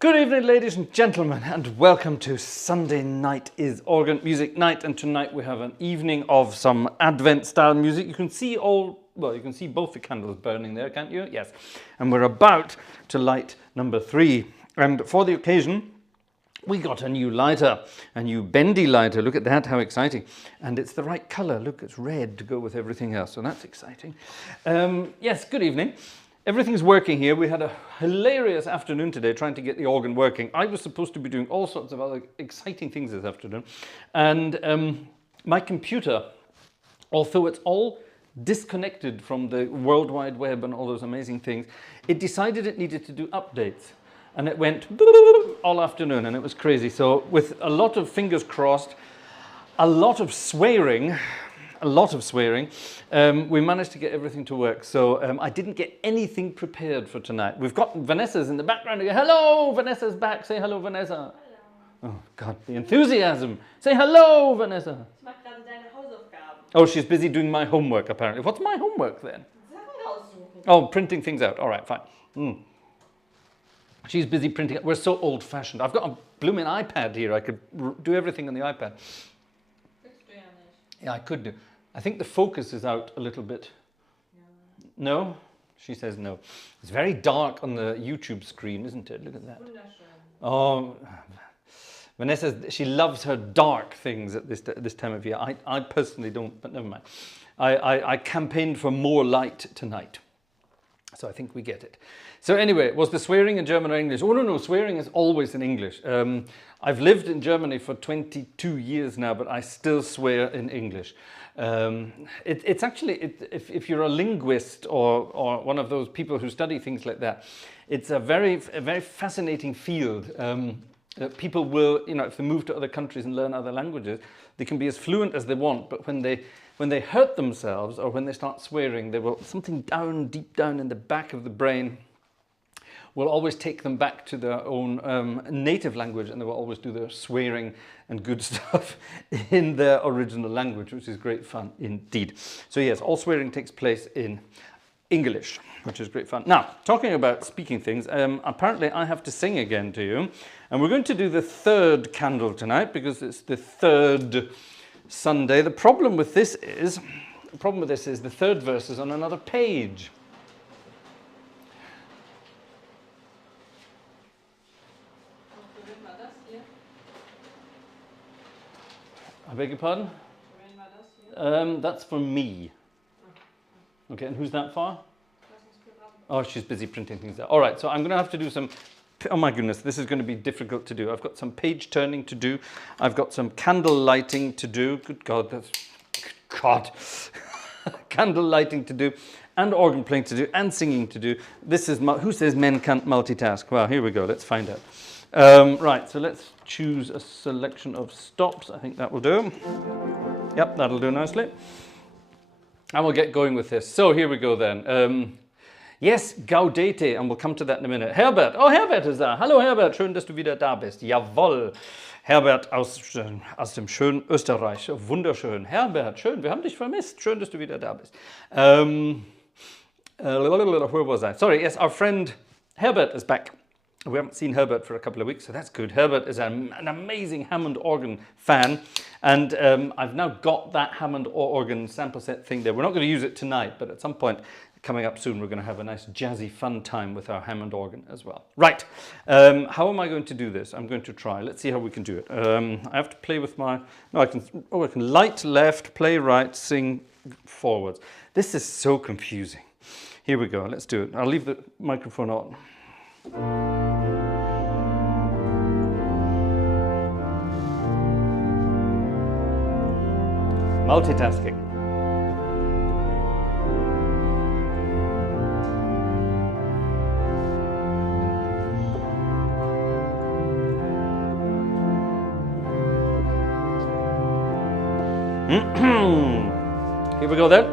Good evening, ladies and gentlemen, and welcome to Sunday night is organ music night. And tonight we have an evening of some Advent style music. You can see you can see both the candles burning there, can't you? Yes. And we're about to light number 3. And for the occasion, we got a new lighter, a new bendy lighter. Look at that, how exciting. And it's the right color. Look, it's red to go with everything else, so that's exciting. Yes, good evening. Everything's working here. We had a hilarious afternoon today trying to get the organ working. I was supposed to be doing all sorts of other exciting things this afternoon. And my computer, although it's all disconnected from the World Wide Web and all those amazing things, it decided it needed to do updates. And it went all afternoon, and it was crazy. So with a lot of fingers crossed, a lot of swearing, we managed to get everything to work. So I didn't get anything prepared for tonight. We've got Vanessa's in the background again. Hello, Vanessa's back. Say hello, Vanessa. Hello. Oh God, the enthusiasm. Say hello, Vanessa. Ich mache gerade deine Hausaufgaben. Oh, she's busy doing my homework apparently. What's my homework then? Oh, printing things out. All right, fine. She's busy printing. We're so old-fashioned. I've got a blooming iPad here. I could do everything on the iPad. Yeah, I could do. I think the focus is out a little bit. No? She says no. It's very dark on the YouTube screen, isn't it? Look at that. Oh, Vanessa, she loves her dark things at this time of year. I personally don't, but never mind. I campaigned for more light tonight. So I think we get it. So anyway, was the swearing in German or English? Oh, no, swearing is always in English. I've lived in Germany for 22 years now, but I still swear in English. It's actually, if you're a linguist or one of those people who study things like that, it's a very fascinating field. People will, if they move to other countries and learn other languages, they can be as fluent as they want, but when they hurt themselves or when they start swearing, they will, something deep down in the back of the brain will always take them back to their own native language, and they will always do their swearing and good stuff in their original language, which is great fun indeed. So yes, all swearing takes place in English, which is great fun. Now, talking about speaking things, apparently I have to sing again to you, and we're going to do the 3rd candle tonight because it's the 3rd Sunday. The problem with this is the 3rd verse is on another page. I beg your pardon? That's for me. Okay, and who's that for? Oh, she's busy printing things out. All right, so I'm going to have to do some... Oh my goodness, this is going to be difficult to do. I've got some page turning to do. I've got some candle lighting to do. Good God, that's... Good God. Candle lighting to do, and organ playing to do, and singing to do. This is... Who says men can't multitask? Well, here we go. Let's find out. Right, so let's choose a selection of stops. I think that will do. Yep, that'll do nicely. And we'll get going with this. So here we go then. Yes, Gaudete, and we'll come to that in a minute. Herbert, oh, Herbert ist da. Hallo Herbert, schön, dass du wieder da bist. Jawohl. Herbert aus dem schönen Österreich. Wunderschön. Herbert, schön, wir haben dich vermisst. Schön, dass du wieder da bist. Where was I? Sorry, yes, our friend Herbert is back. We haven't seen Herbert for a couple of weeks, so that's good. Herbert is an amazing Hammond organ fan, and I've now got that Hammond organ sample set thing there. We're not going to use it tonight, but at some point coming up soon, we're going to have a nice jazzy fun time with our Hammond organ as well. Right, how am I going to do this? I'm going to try. Let's see how we can do it. I have to play with my... No, I can light left, play right, sing forwards. This is so confusing. Here we go. Let's do it. I'll leave the microphone on. Multitasking. Here we go then.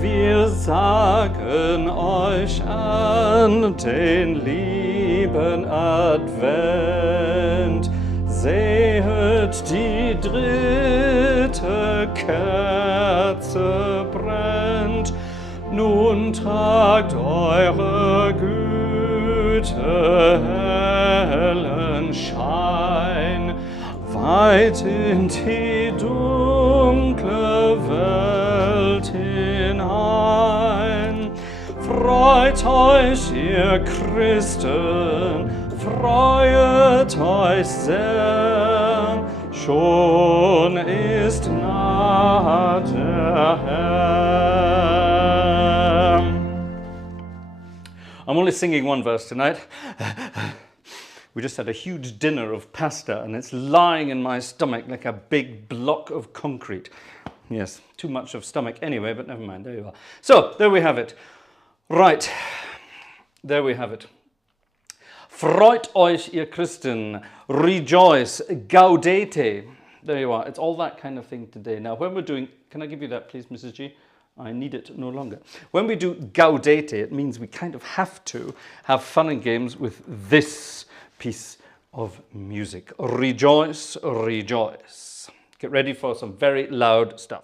Wir sagen euch an den lieben Advent, sehet die dritte Kerze brennt, nun tragt eure Güte hellen Schein weit in die dunkle Welt hinein. Freut euch, ihr Christen, freuet euch sehr, schon ist nah der Herr. I'm only singing one verse tonight. We just had a huge dinner of pasta and it's lying in my stomach like a big block of concrete. Yes, too much of stomach anyway, but never mind, there you are. So, there we have it. Right, there we have it. Freut euch, ihr Christen, rejoice, gaudete. There you are, it's all that kind of thing today. Now, when we're doing, can I give you that please, Mrs. G? I need it no longer. When we do gaudete, it means we kind of have to have fun and games with this piece of music. Rejoice, rejoice. Get ready for some very loud stuff.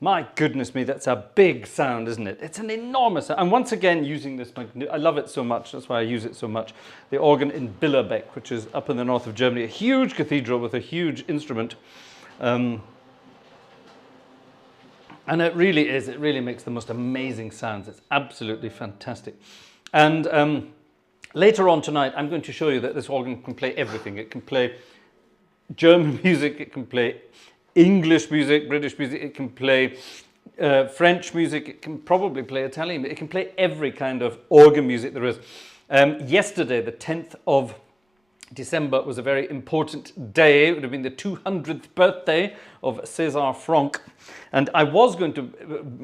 My goodness me, that's a big sound, isn't it? It's an enormous sound. And once again, using this, I love it so much, that's why I use it so much. The organ in Billerbeck, which is up in the north of Germany, a huge cathedral with a huge instrument. And it really makes the most amazing sounds. It's absolutely fantastic. And later on tonight, I'm going to show you that this organ can play everything. It can play German music, it can play English music, British music, it can play French music, it can probably play Italian, it can play every kind of organ music there is. Yesterday, the 10th of December, was a very important day. It would have been the 200th birthday of César Franck. And I was going to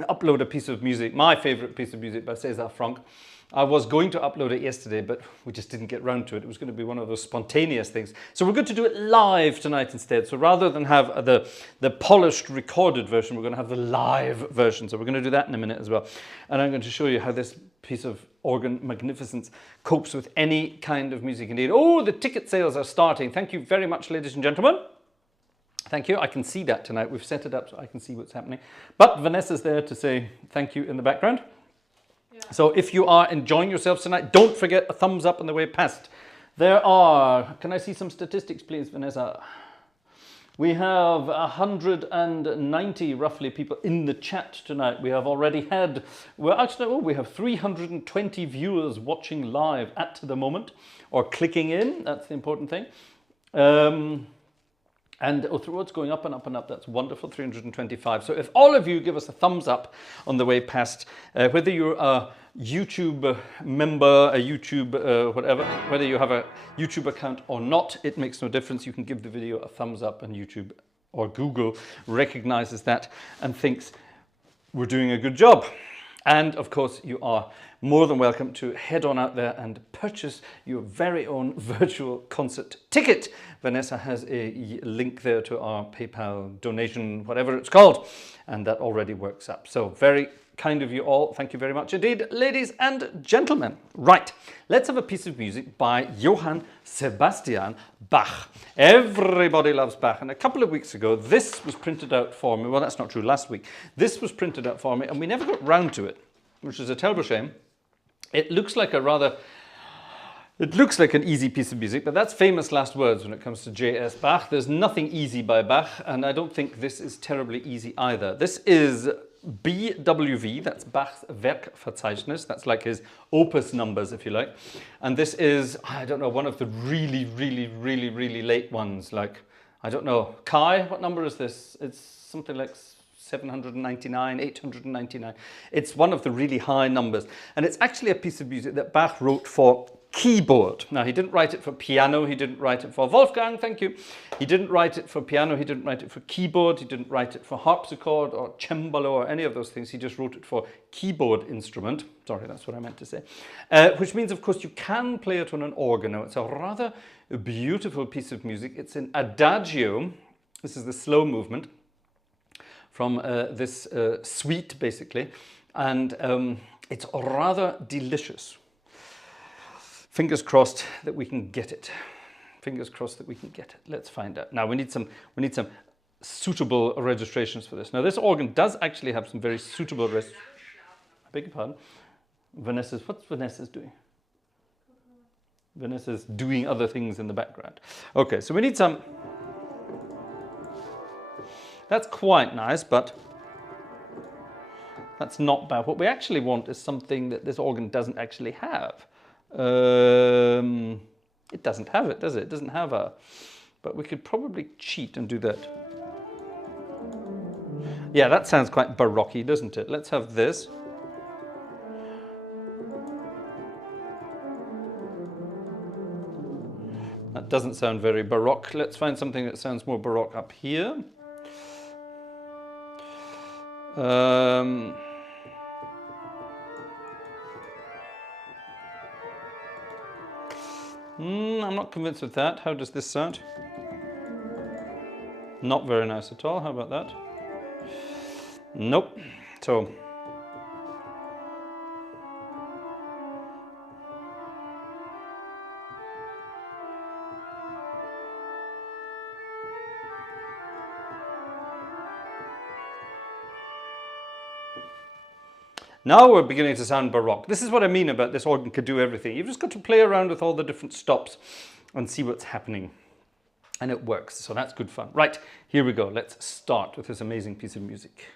upload a piece of music, my favorite piece of music by César Franck. I was going to upload it yesterday, but we just didn't get round to it. It was going to be one of those spontaneous things. So we're going to do it live tonight instead. So rather than have the polished recorded version, we're going to have the live version. So we're going to do that in a minute as well. And I'm going to show you how this piece of organ magnificence copes with any kind of music indeed. Oh, the ticket sales are starting. Thank you very much, ladies and gentlemen. Thank you. I can see that tonight. We've set it up so I can see what's happening. But Vanessa's there to say thank you in the background. So if you are enjoying yourselves tonight, don't forget a thumbs up on the way past. There are, can I see some statistics please, Vanessa? We have 190 roughly people in the chat tonight. We have already had, well actually, we have 320 viewers watching live at the moment, or clicking in, that's the important thing. And what's going up and up and up, that's wonderful, 325. So if all of you give us a thumbs up on the way past, whether you're a YouTube member, a YouTube whatever, whether you have a YouTube account or not, it makes no difference. You can give the video a thumbs up, and YouTube or Google recognizes that and thinks we're doing a good job. And of course, you are more than welcome to head on out there and purchase your very own virtual concert ticket. Vanessa has a link there to our PayPal donation, whatever it's called, and that already works up. So very kind of you all. Thank you very much indeed, ladies and gentlemen. Right, let's have a piece of music by Johann Sebastian Bach. Everybody loves Bach. And a couple of weeks ago, this was printed out for me. Well, that's not true, last week. This was printed out for me, and we never got round to it, which is a terrible shame. It looks like an easy piece of music, but that's famous last words when it comes to J.S. Bach. There's nothing easy by Bach, and I don't think this is terribly easy either. This is BWV, that's Bach's Werkverzeichnis. That's like his opus numbers, if you like. And this is, I don't know, one of the really late ones. Like, I don't know, Kai, what number is this? It's something like 799, 899. It's one of the really high numbers. And it's actually a piece of music that Bach wrote for keyboard. Now, he didn't write it for piano, he didn't write it for Wolfgang, thank you. He didn't write it for piano, he didn't write it for keyboard, he didn't write it for harpsichord or cembalo or any of those things. He just wrote it for keyboard instrument. Sorry, that's what I meant to say. Which means, of course, you can play it on an organ. Now, it's a rather beautiful piece of music. It's an adagio. This is the slow movement from this suite, basically, and it's rather delicious. Fingers crossed that we can get it. Fingers crossed that we can get it. Let's find out. Now we need some suitable registrations for this. Now this organ does actually have some very suitable I beg your pardon. What's Vanessa's doing? Vanessa's doing other things in the background. Okay, so we need some. That's quite nice, but that's not bad. What we actually want is something that this organ doesn't actually have. It doesn't have it, does it? It doesn't have a... But we could probably cheat and do that. Yeah, that sounds quite baroque, doesn't it? Let's have this. That doesn't sound very baroque. Let's find something that sounds more baroque up here. I'm not convinced with that. How does this sound? Not very nice at all. How about that? Nope. So Now we're beginning to sound Baroque. This is what I mean about this organ can do everything. You've just got to play around with all the different stops and see what's happening. And it works, so that's good fun. Right, here we go. Let's start with this amazing piece of music.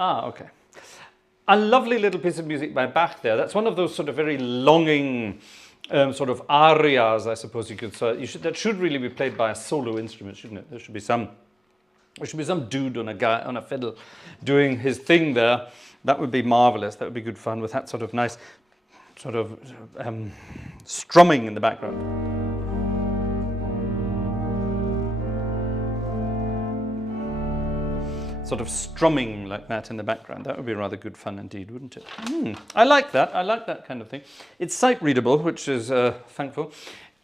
Ah, okay. A lovely little piece of music by Bach there. That's one of those sort of very longing sort of arias, I suppose you could say. That should really be played by a solo instrument, shouldn't it? There should be some dude on a fiddle doing his thing there. That would be marvelous. That would be good fun with that sort of nice sort of strumming in the background. Sort of strumming like that in the background. That would be rather good fun indeed, wouldn't it? I like that. I like that kind of thing. It's sight readable, which is thankful,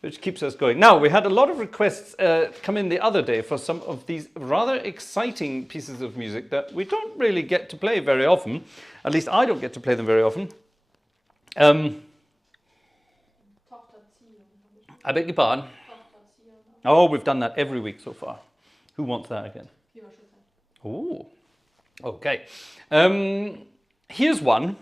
which keeps us going. Now, we had a lot of requests come in the other day for some of these rather exciting pieces of music that we don't really get to play very often. At least I don't get to play them very often. I beg your pardon? Oh, we've done that every week so far. Who wants that again? Oh, okay. Here's one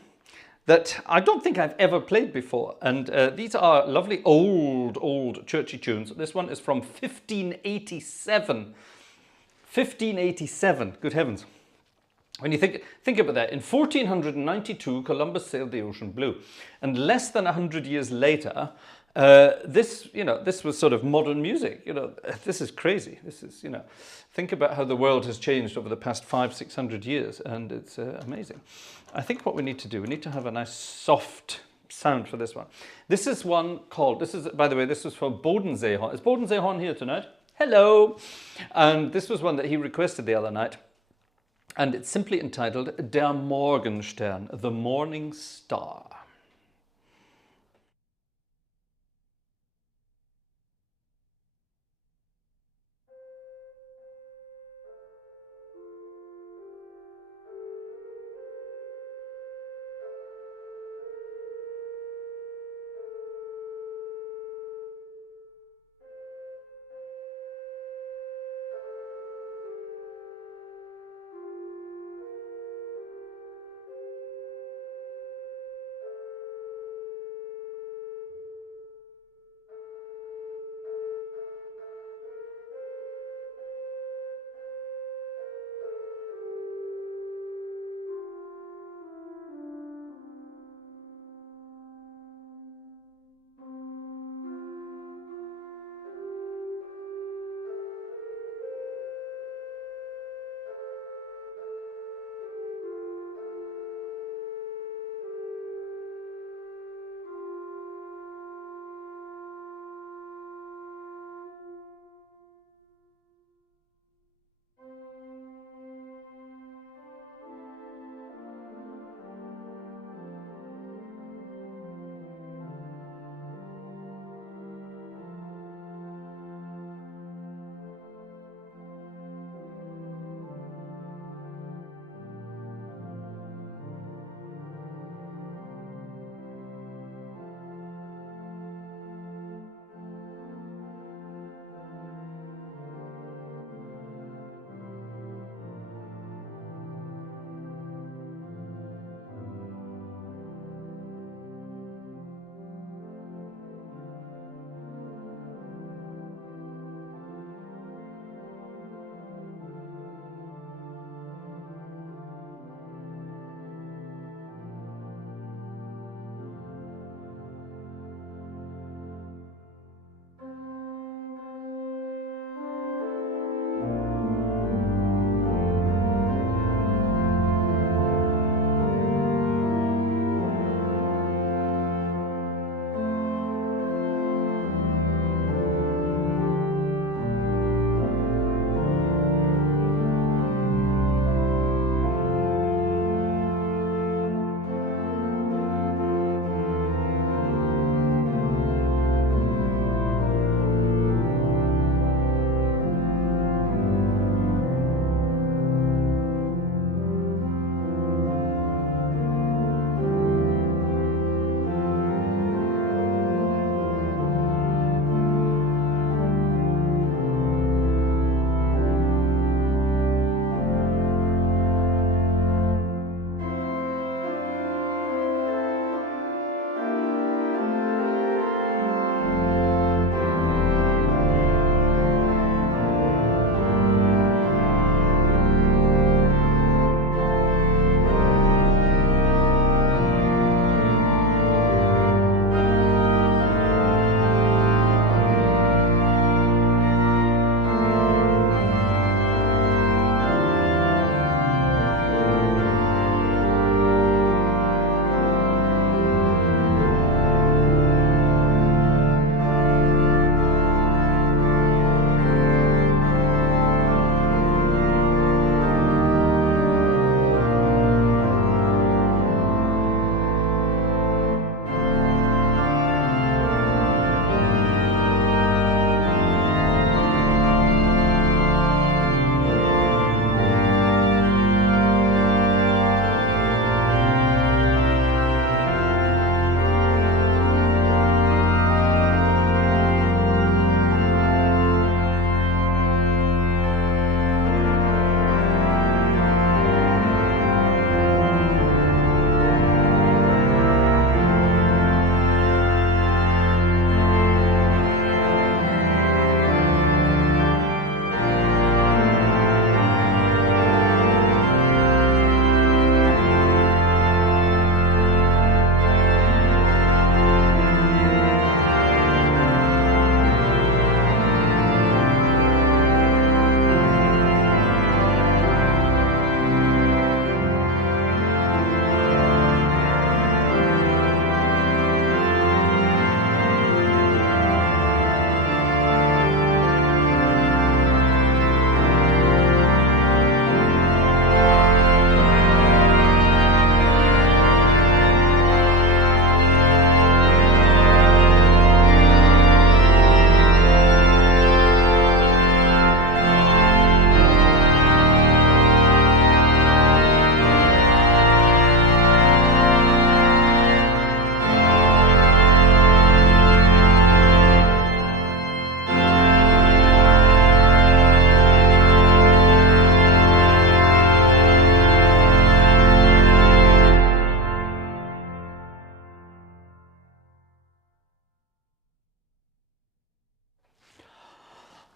that I don't think I've ever played before. And these are lovely old churchy tunes. This one is from 1587. 1587, good heavens. When you think about that, in 1492, Columbus sailed the ocean blue. And less than 100 years later, this was sort of modern music. This is crazy. This is, think about how the world has changed over the past 500-600 years, and it's amazing. I think what we need to do, we need to have a nice soft sound for this one. This is one called, by the way, this was from Bodenseehorn. Is Bodenseehorn here tonight? Hello! And this was one that he requested the other night. And it's simply entitled Der Morgenstern, the Morning Star.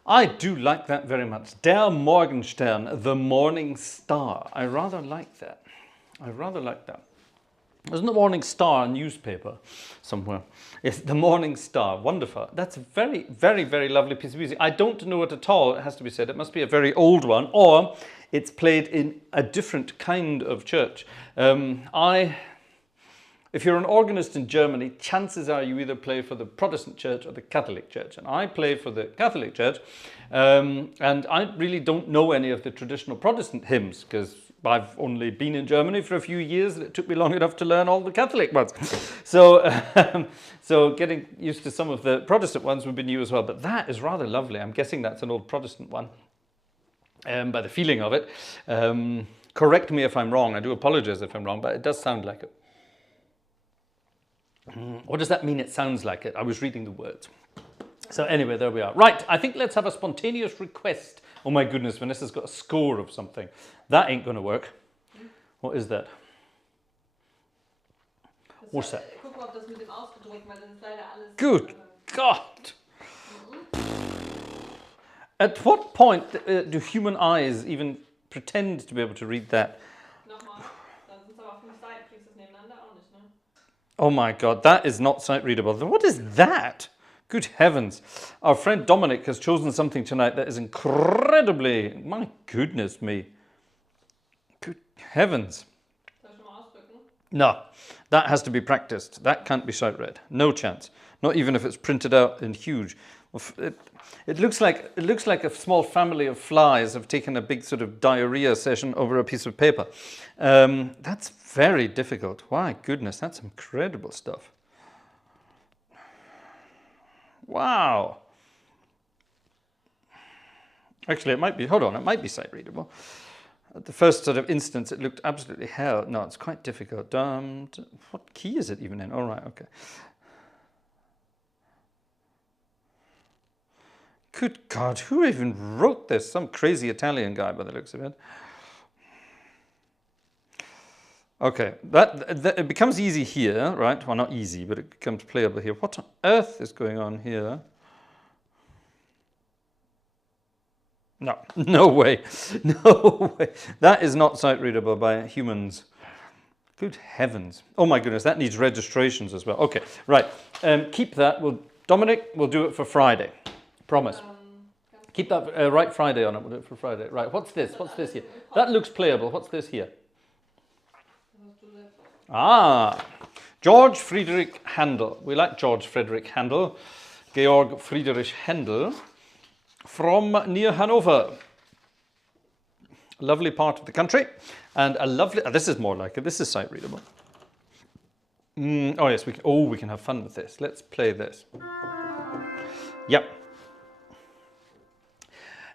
I do like that very much. Der Morgenstern, the morning star. I rather like that. I rather like that. Isn't the Morning Star a newspaper somewhere? Yes, the Morning Star. Wonderful. That's a very, very, very lovely piece of music. I don't know it at all, it has to be said. It must be a very old one, or it's played in a different kind of church. If you're an organist in Germany, chances are you either play for the Protestant church or the Catholic church. And I play for the Catholic church. And I really don't know any of the traditional Protestant hymns because I've only been in Germany for a few years and it took me long enough to learn all the Catholic ones. So getting used to some of the Protestant ones would be new as well. But that is rather lovely. I'm guessing that's an old Protestant one by the feeling of it. Correct me if I'm wrong. I do apologize if I'm wrong, but it does sound like it. What does that mean it sounds like it? I was reading the words. So anyway, there we are. Right, I think let's have a spontaneous request. Oh my goodness, Vanessa's got a score of something. That ain't going to work. What is that? What's that? Good God! At what point do human eyes even pretend to be able to read that? Oh my God, that is not sight readable. What is that? Good heavens. Our friend Dominic has chosen something tonight that is incredibly, my goodness me. Good heavens. No, that has to be practiced. That can't be sight read. No chance. Not even if it's printed out in huge. It looks like a small family of flies have taken a big sort of diarrhea session over a piece of paper. That's very difficult. My goodness, that's incredible stuff. Wow. Actually, it might be, hold on, it might be sight readable. At the first sort of instance, it looked absolutely hell. No, it's quite difficult. What key is it even in? All right, okay. Good God, who even wrote this? Some crazy Italian guy by the looks of it. Okay, that it becomes easy here, right? Well, not easy, but it becomes playable here. What on earth is going on here? No, no way, no way. That is not sight readable by humans. Good heavens. Oh my goodness, that needs registrations as well. Okay, right, keep that. Dominic, we'll do it for Friday. Promise. Keep that, write Friday on it, we'll do it for Friday. Right, what's this? What's this here? That looks playable. What's this here? Ah, George Friedrich Handel. We like George Friedrich Handel. Georg Friedrich Handel from near Hanover. Lovely part of the country. And a lovely, this is more like it. This is sight readable. Oh yes, we can have fun with this. Let's play this. Yep.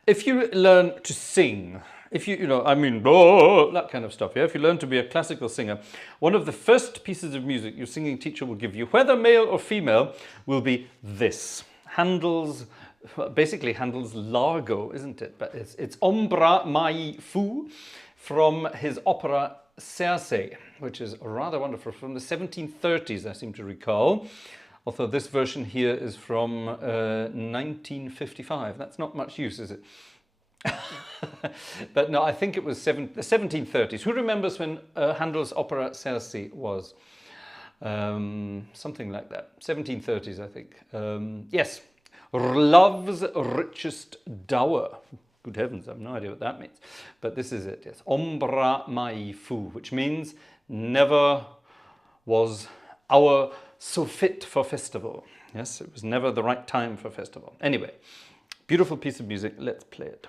If you learn to sing, that kind of stuff, yeah? If you learn to be a classical singer, one of the first pieces of music your singing teacher will give you, whether male or female, will be this. Basically Handel's Largo, isn't it? But it's Ombra mai fu from his opera Circe, which is rather wonderful, from the 1730s, I seem to recall. Although this version here is from 1955. That's not much use, is it? But no, I think it was the 1730s. Who remembers when Handel's opera Circe was? Something like that. 1730s, I think. Yes. Love's richest dower. Good heavens, I have no idea what that means. But this is it, yes. Ombra mai fu, which means never was our so fit for festival. Yes, it was never the right time for festival. Anyway, beautiful piece of music. Let's play it.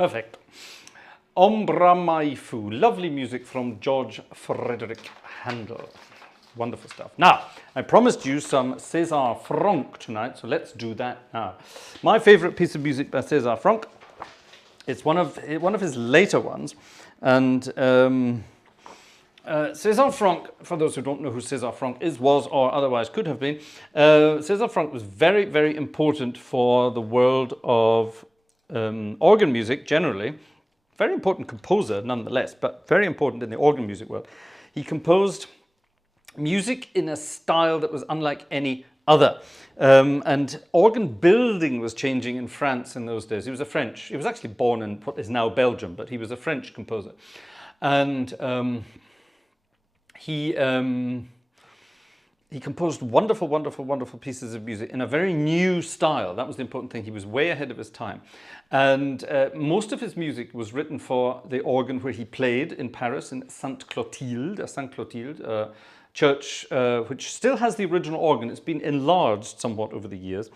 Perfect. Ombra Maifu, lovely music from George Frederick Handel. Wonderful stuff. Now, I promised you some César Franck tonight, so let's do that now. My favorite piece of music by César Franck, it's one of his later ones, and César Franck, for those who don't know who César Franck is, was, or otherwise could have been, César Franck was very, very important for the world of organ music generally. Very important composer nonetheless, but very important in the organ music world. He composed music in a style that was unlike any other. And organ building was changing in France in those days. He was actually born in what is now Belgium, but he was a French composer. And he composed wonderful, wonderful, wonderful pieces of music in a very new style. That was the important thing. He was way ahead of his time. And most of his music was written for the organ where he played in Paris, in Sainte-Clotilde, church which still has the original organ. It's been enlarged somewhat over the years.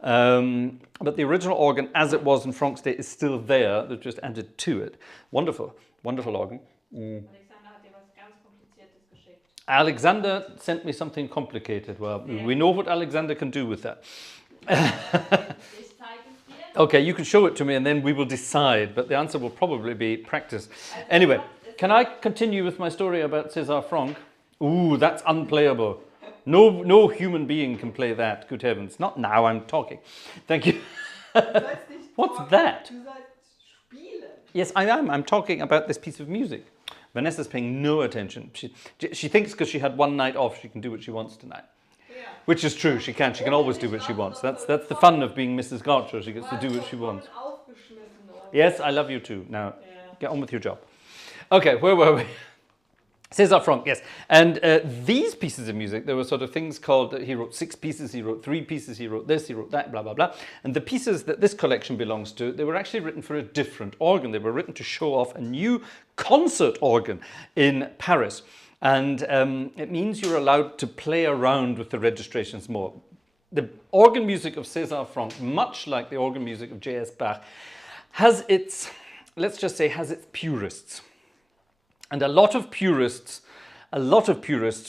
But the original organ, as it was in Franck's day, is still there. They've just added to it. Wonderful, wonderful organ. Alexander sent me something complicated. Well, we know what Alexander can do with that. Okay, you can show it to me and then we will decide, but the answer will probably be practice. Anyway, can I continue with my story about César Franck? Ooh, that's unplayable. No human being can play that, good heavens. Not now, I'm talking. Thank you. What's that? Yes, I am. I'm talking about this piece of music. Vanessa's paying no attention. She thinks because she had one night off, she can do what she wants tonight. Yeah. Which is true, she can. She can always do what she wants. That's the fun of being Mrs. Gartshore. She gets to do what she wants. Yes, I love you too. Now, get on with your job. Okay, where were we? César Franck, yes. And these pieces of music, there were sort of things called, he wrote 6 pieces, he wrote 3 pieces, he wrote this, he wrote that, blah, blah, blah. And the pieces that this collection belongs to, they were actually written for a different organ. They were written to show off a new concert organ in Paris. And it means you're allowed to play around with the registrations more. The organ music of César Franck, much like the organ music of J.S. Bach, has its, let's just say, has its purists. And a lot of purists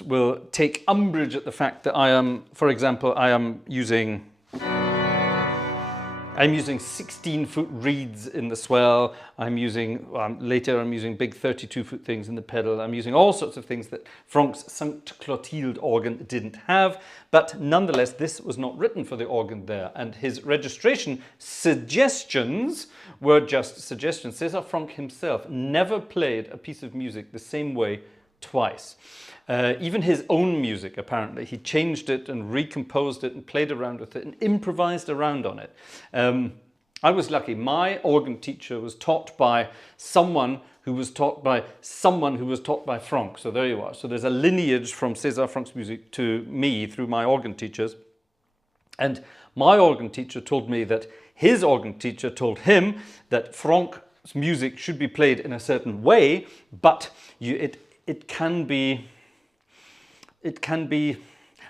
will take umbrage at the fact that I am, for example, I'm using 16-foot reeds in the swell. Later I'm using big 32-foot things in the pedal. I'm using all sorts of things that Franck's Sainte-Clotilde organ didn't have. But nonetheless, this was not written for the organ there. And his registration suggestions were just suggestions. César Franck himself never played a piece of music the same way twice. Even his own music, apparently, he changed it and recomposed it and played around with it and improvised around on it. I was lucky. My organ teacher was taught by someone who was taught by someone who was taught by Franck. So there you are. So there's a lineage from César Franck's music to me through my organ teachers. And my organ teacher told me that his organ teacher told him that Franck's music should be played in a certain way, but it can be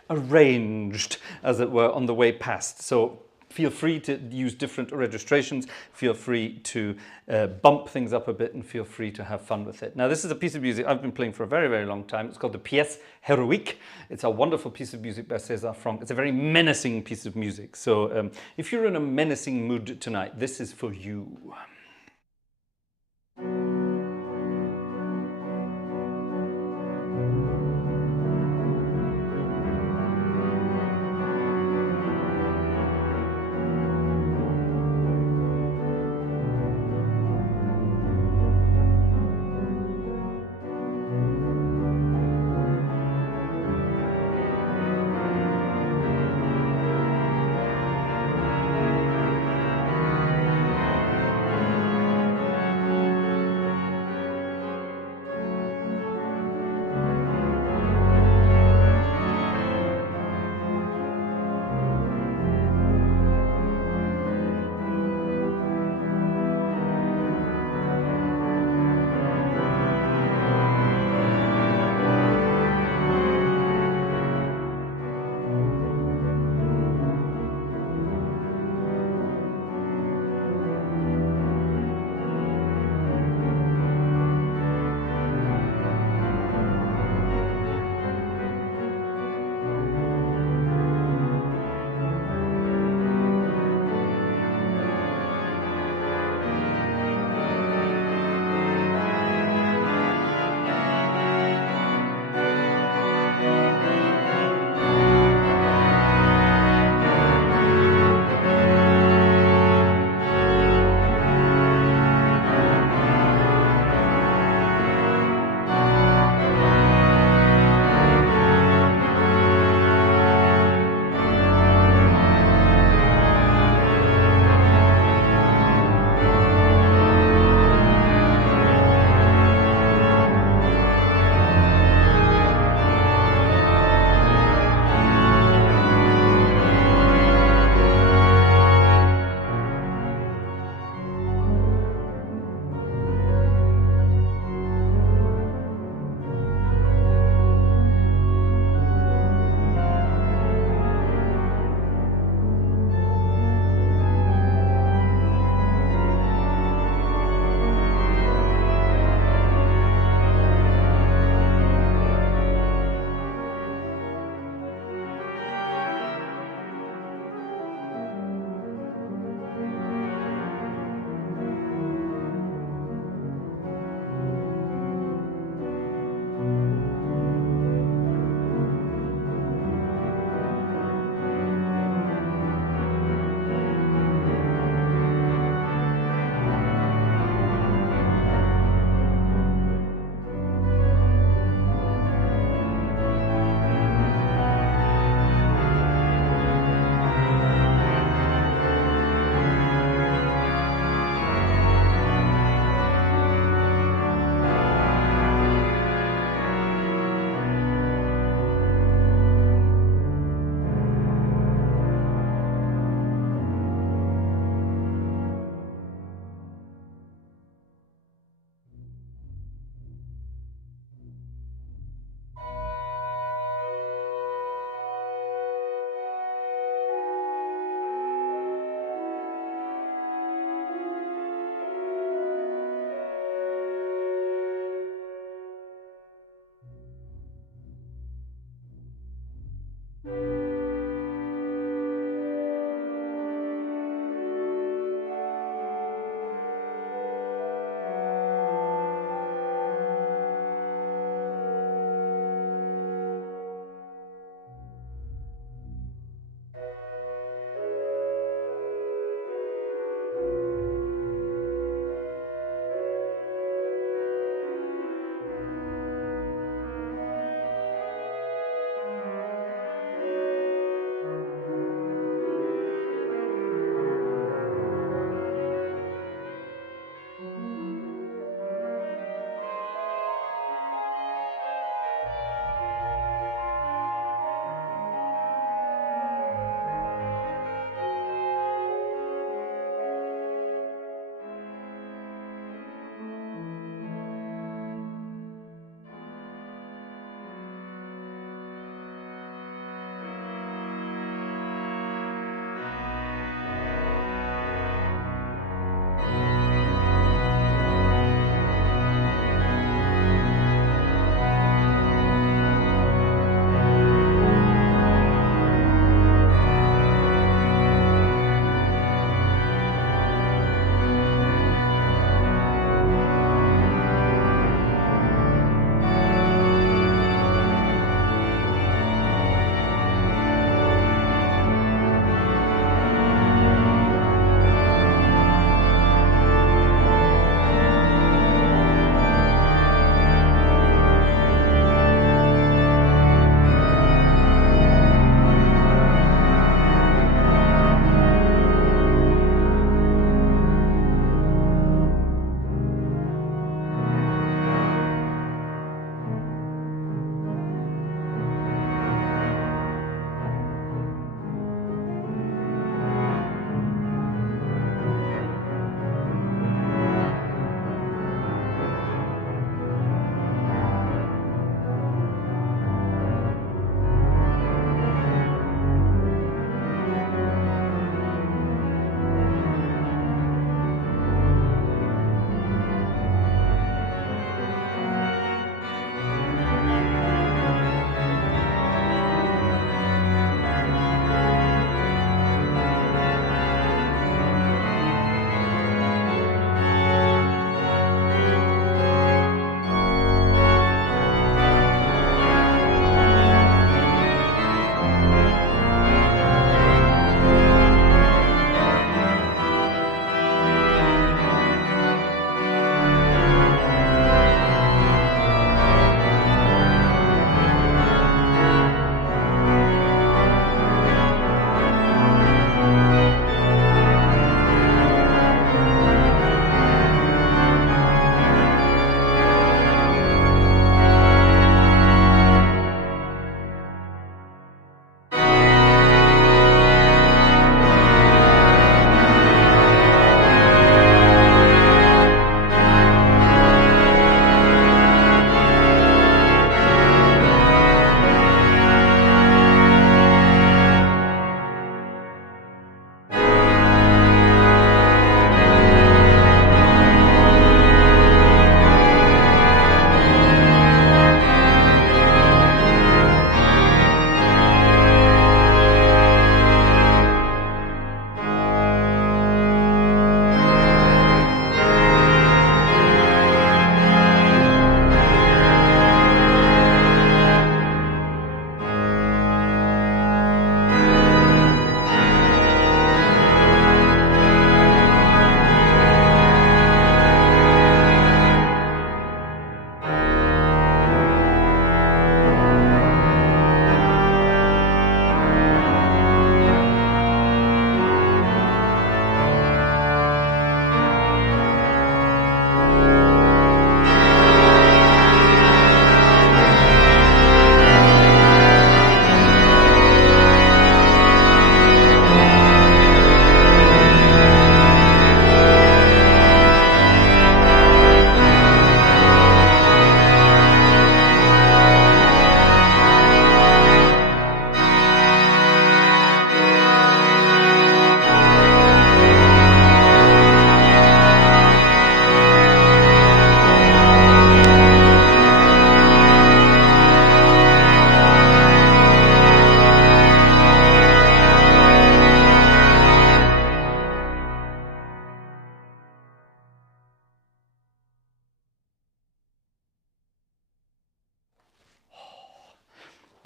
arranged, as it were, on the way past. So feel free to use different registrations, feel free to bump things up a bit, and feel free to have fun with it. Now, this is a piece of music I've been playing for a very, very long time. It's called the Pièce Héroïque. It's a wonderful piece of music by César Franck. It's a very menacing piece of music. So if you're in a menacing mood tonight, this is for you.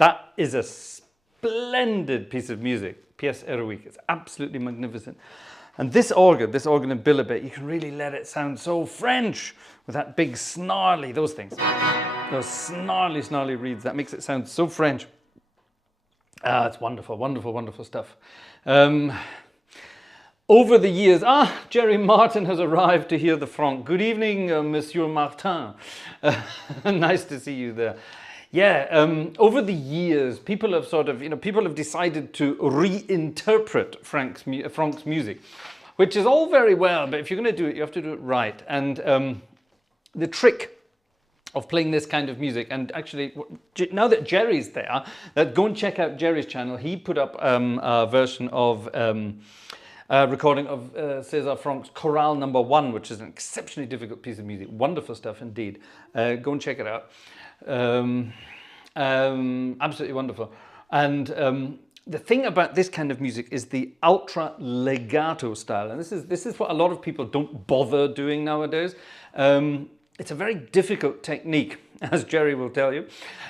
That is a splendid piece of music. Pièce héroïque. It's absolutely magnificent. And this organ in Bilibet, you can really let it sound so French with that big snarly, those things. Those snarly reeds. That makes it sound so French. It's wonderful, wonderful, wonderful stuff. Over the years, Jerry Martin has arrived to hear the Franck. Good evening, Monsieur Martin. Nice to see you there. Yeah, over the years, people have people have decided to reinterpret Frank's music, which is all very well, but if you're going to do it, you have to do it right. And the trick of playing this kind of music, and actually, now that Jerry's there, go and check out Jerry's channel. He put up a version of recording of César Franck's Chorale No. 1, which is an exceptionally difficult piece of music. Wonderful stuff indeed. Go and check it out. Absolutely wonderful. And the thing about this kind of music is the ultra legato style, and this is what a lot of people don't bother doing nowadays. It's a very difficult technique, as Jerry will tell you,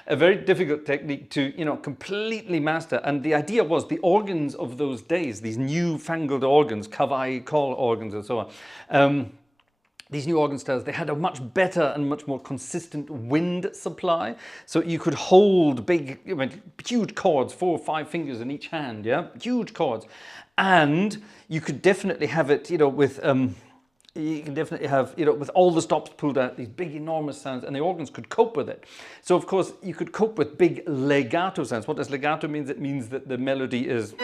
a very difficult technique to completely master. And the idea was the organs of those days, these newfangled organs, Kawai call organs and so on. These new organ styles, they had a much better and much more consistent wind supply. So you could hold big, huge chords, 4 or 5 fingers in each hand, yeah? Huge chords. And you could definitely have it, with, you can definitely have, with all the stops pulled out, these big, enormous sounds, and the organs could cope with it. So, of course, you could cope with big legato sounds. What does legato mean? It means that the melody is...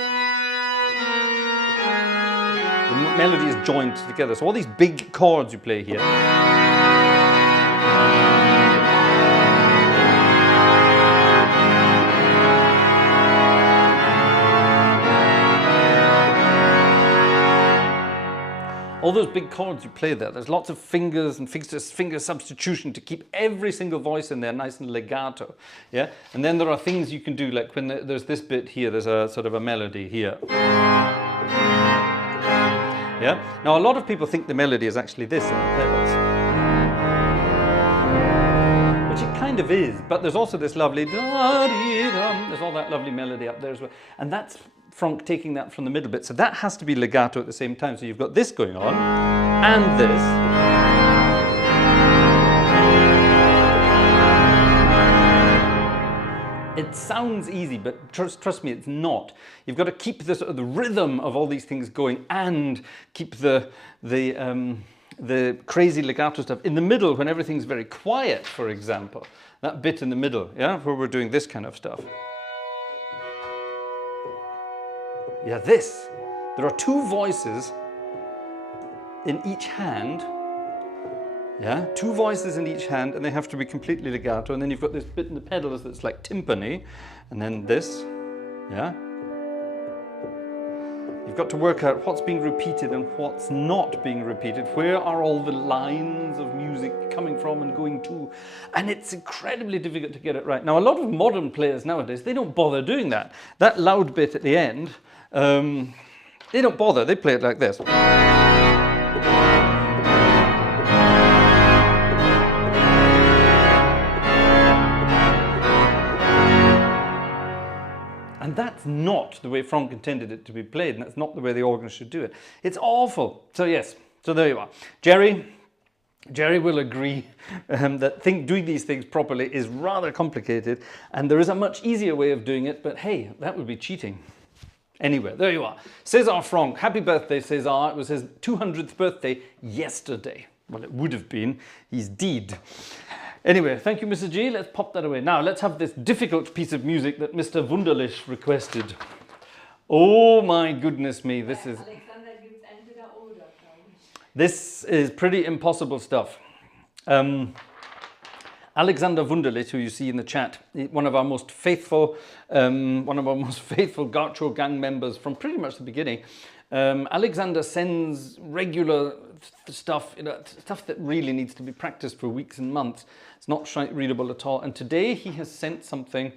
The melody is joined together. So all these big chords you play here. All those big chords you play there's lots of fingers and finger substitution to keep every single voice in there nice and legato. Yeah? And then there are things you can do, like when there's this bit here, there's a sort of a melody here. Yeah? Now a lot of people think the melody is actually this in the pedals, which it kind of is, but there's also this lovely there's all that lovely melody up there as well, and that's Franck taking that from the middle bit, so that has to be legato at the same time. So you've got this going on and this. It sounds easy, but trust me, it's not. You've got to keep the rhythm of all these things going and keep the crazy legato stuff in the middle when everything's very quiet, for example. That bit in the middle, yeah, where we're doing this kind of stuff. Yeah, this. There are 2 voices in each hand. Yeah, 2 voices in each hand, and they have to be completely legato. And then you've got this bit in the pedals that's like timpani, and then this, yeah. You've got to work out what's being repeated and what's not being repeated. Where are all the lines of music coming from and going to? And it's incredibly difficult to get it right. Now, a lot of modern players nowadays, they don't bother doing that. That loud bit at the end, they don't bother. They play it like this. And that's not the way Franck intended it to be played, and that's not the way the organ should do it. It's awful. So yes, so there you are. Jerry will agree that doing these things properly is rather complicated, and there is a much easier way of doing it, but hey, that would be cheating. Anyway, there you are. César Franck, happy birthday, César. It was his 200th birthday yesterday. Well, it would have been. He's dead. Anyway, thank you, Mr. G. Let's pop that away. Now, let's have this difficult piece of music that Mr. Wunderlich requested. Oh my goodness me, this is pretty impossible stuff. Alexander Wunderlich, who you see in the chat, one of our most faithful Gartshore Gang members from pretty much the beginning. Alexander sends regular stuff, stuff that really needs to be practiced for weeks and months. It's not readable at all. And today he has sent something.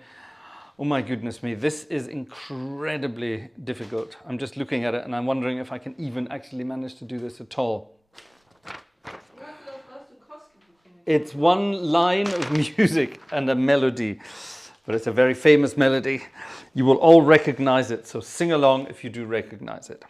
Oh my goodness me, this is incredibly difficult. I'm just looking at it and I'm wondering if I can even actually manage to do this at all. It's one line of music and a melody. but it's a very famous melody. You will all recognize it, so sing along if you do recognize it.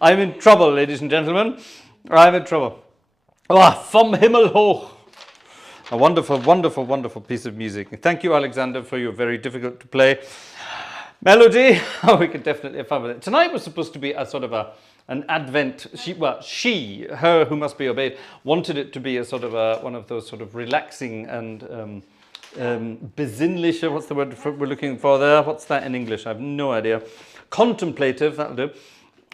I'm in trouble, ladies and gentlemen. I'm in trouble. Oh, vom Himmel hoch. A wonderful, wonderful, wonderful piece of music. Thank you, Alexander, for your very difficult to play melody. Oh, we could definitely have fun with it. Tonight was supposed to be a sort of an Advent. Her who must be obeyed, wanted it to be a sort of one of those sort of relaxing and besinnliche. What's the word we're looking for there? What's that in English? I have no idea. Contemplative. That'll do.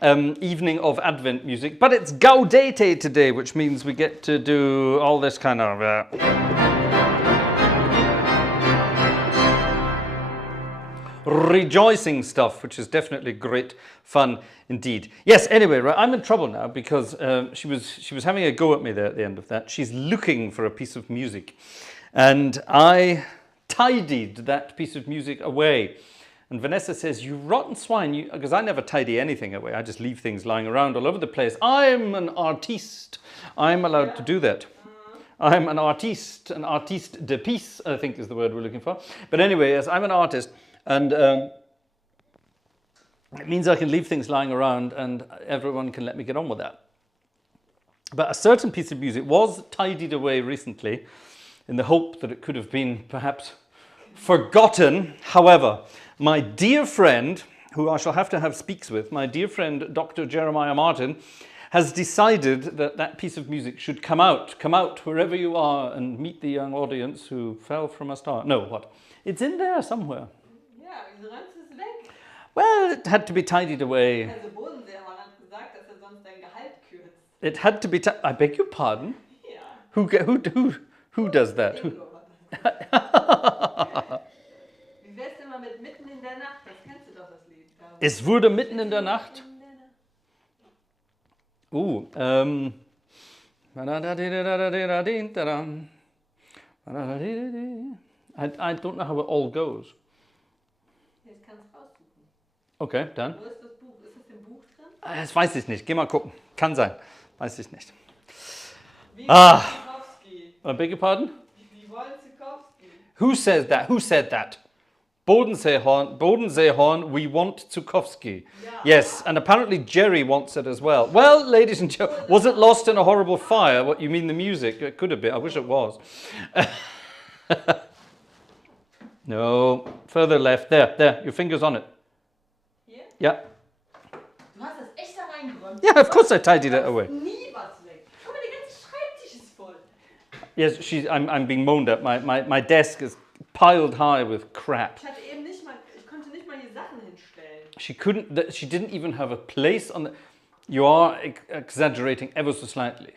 Evening of Advent music, but it's Gaudete today, which means we get to do all this kind of rejoicing stuff, which is definitely great fun indeed. Yes, anyway, right, I'm in trouble now because she was having a go at me there at the end of that. She's looking for a piece of music, and I tidied that piece of music away. And Vanessa says, "You rotten swine," because I never tidy anything away. I just leave things lying around all over the place. I'm an artiste. I'm allowed to do that. I'm an artiste de piece, I think is the word we're looking for. But anyway, yes, I'm an artist. And it means I can leave things lying around and everyone can let me get on with that. But a certain piece of music was tidied away recently in the hope that it could have been perhaps forgotten. However, my dear friend, who I shall have to have speaks with, my dear friend Dr. Jeremiah Martin, has decided that that piece of music should come out wherever you are and meet the young audience who fell from a star. No, what? It's in there somewhere. Ja, wieso räumst du es weg? Well, it had to be tidied away. Also Bodenseemann hat gesagt, dass sonst dein Gehalt kürzt. It had to be. I beg your pardon. Ja. Who does that? Wie wär's denn mal mit Mitten in der Nacht? Das kennst du doch, das Lied. Es wurde mitten in der Nacht. I don't know how it all goes. Jetzt kannst du raussuchen. Okay, dann. Wo ist das Buch? Ist das im Buch drin? Das weiß ich nicht. Geh mal gucken. Kann sein. Weiß ich nicht. Wie Zukowski. I beg your pardon? Wie wollen Zukowski? Who says that? Who said that? Bodenseehorn, we want Zukowski. Yeah. Yes, and apparently Jerry wants it as well. Well, ladies and gentlemen, was it lost in a horrible fire? What, you mean the music? It could have been. I wish it was. No, further left. There, your finger's on it. Hier? Yeah. Du hast das echt da reingeräumt. Yeah, of course I tidied it away. Nie was weg. Guck mal, der ganze Schreibtisch ist voll. Yes, I'm being moaned at. My desk is piled high with crap. Ich konnte nicht mal hier Sachen hinstellen. She didn't even have a place on the... You are exaggerating ever so slightly.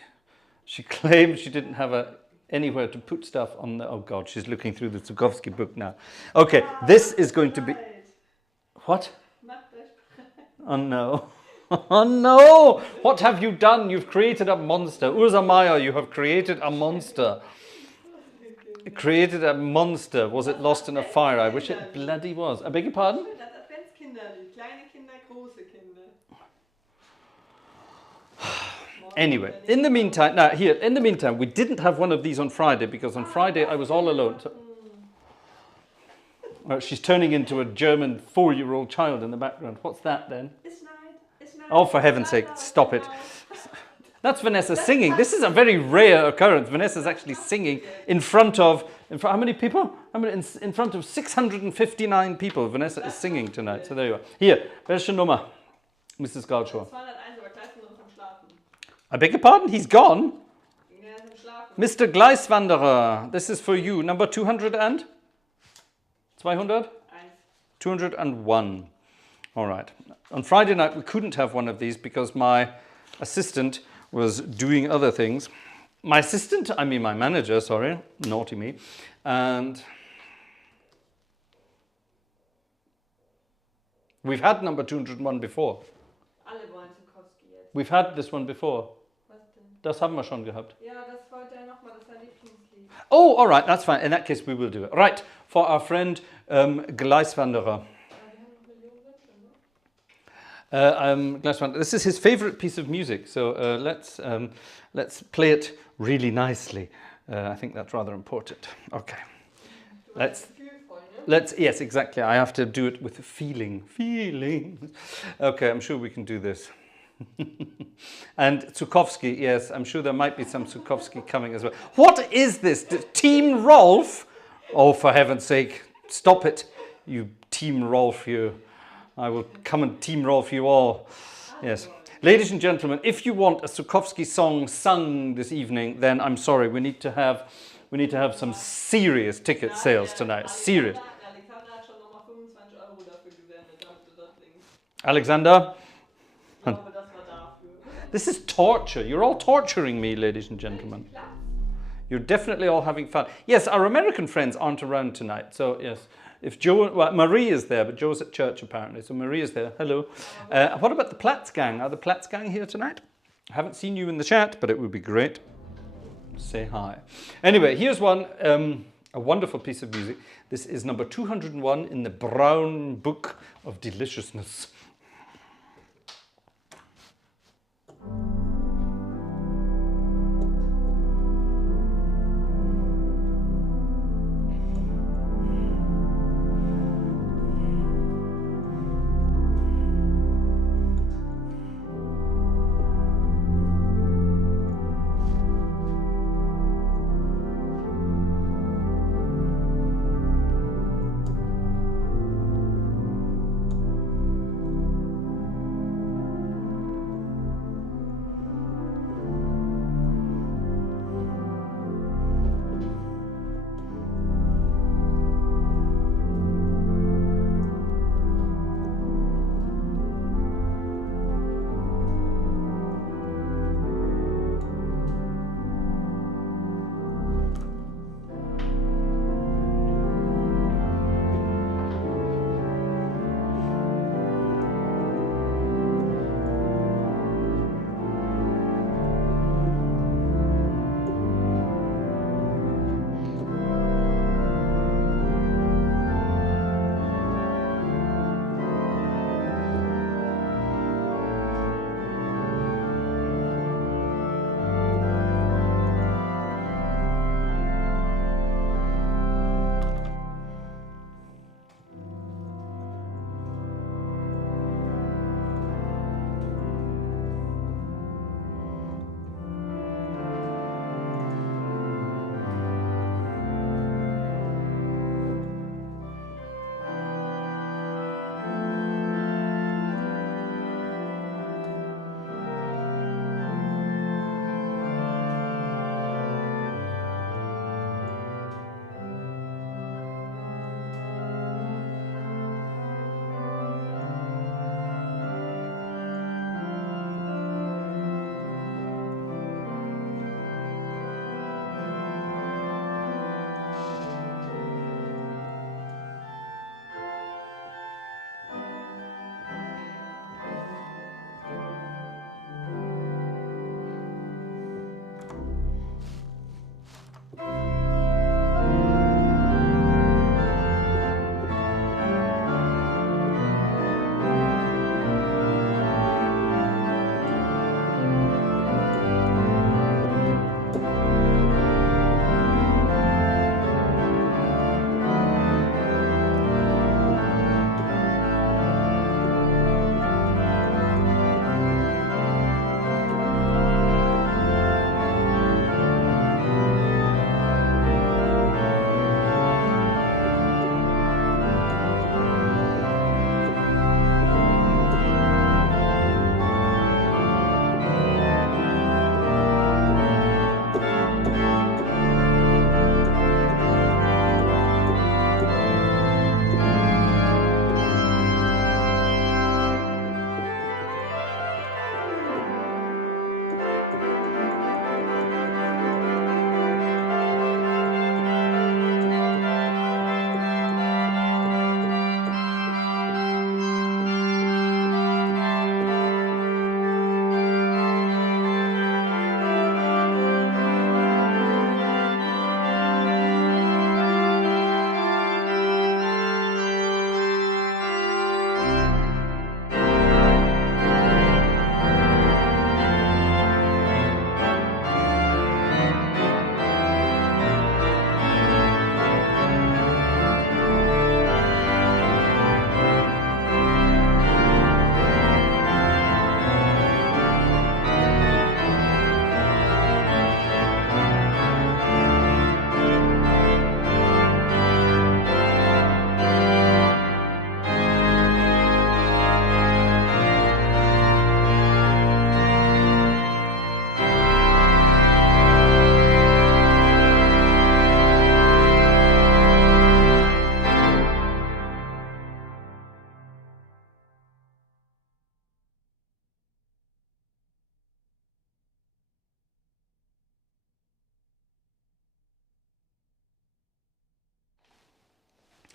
She claimed she didn't have anywhere to put stuff on the... Oh God, she's looking through the Zukowski book now. Okay, this is going to be... What? Oh no. Oh no! What have you done? You've created a monster. Ursa Meyer, you have created a monster. Created a monster. Was it lost in a fire? I wish it bloody was. I beg your pardon? Das Adventskinderlied. Kleine Kinder, große Kinder. Anyway, in the meantime, we didn't have one of these on Friday because on Friday I was all alone. So, well, she's turning into a German 4-year-old child in the background. What's that then? It's night. Oh, for heaven's sake, stop it. That's Vanessa singing. This is a very rare occurrence. Vanessa's actually singing in front of how many people? In front of 659 people. Vanessa is singing tonight. So there you are. Here, welche Nummer, Mrs. Gartshore? 201, aber gleich noch vom Schlafen. I beg your pardon? He's gone? Ja, ist im Schlafen. Mr. Gleiswanderer, this is for you. Number 200 and? 200? 201. All right. On Friday night, we couldn't have one of these because my assistant was doing other things. My assistant, I mean my manager, sorry, naughty me. And we've had number 201 before. Alle wollen Zukowski jetzt. We've had this one before. Was denn? Das haben wir schon gehabt. Ja, das wollte er nochmal, das war Lieblingslied. Oh, all right, that's fine. In that case, we will do it. Right, for our friend Gleiswanderer. This is his favorite piece of music, so let's play it really nicely. I think that's rather important. Okay, let's. yes, exactly. I have to do it with feeling. Okay, I'm sure we can do this. And Zukowski, yes, I'm sure there might be some Zukowski coming as well. What is this? Team Rolf? Oh, for heaven's sake, stop it, you Team Rolf, you. I will come and Team Rolf you all. Yes. Ladies and gentlemen, if you want a Zukowski song sung this evening, then I'm sorry, we need to have some serious ticket sales tonight. Serious. Alexander? This is torture. You're all torturing me, ladies and gentlemen. You're definitely all having fun. Yes, our American friends aren't around tonight. So, yes, if Joe, well, Marie is there, but Joe's at church apparently. So Marie is there. Hello. What about the Platz gang? Are the Platz gang here tonight? I haven't seen you in the chat, but it would be great. Say hi. Anyway, here's one, a wonderful piece of music. This is number 201 in the Brown Book of Deliciousness.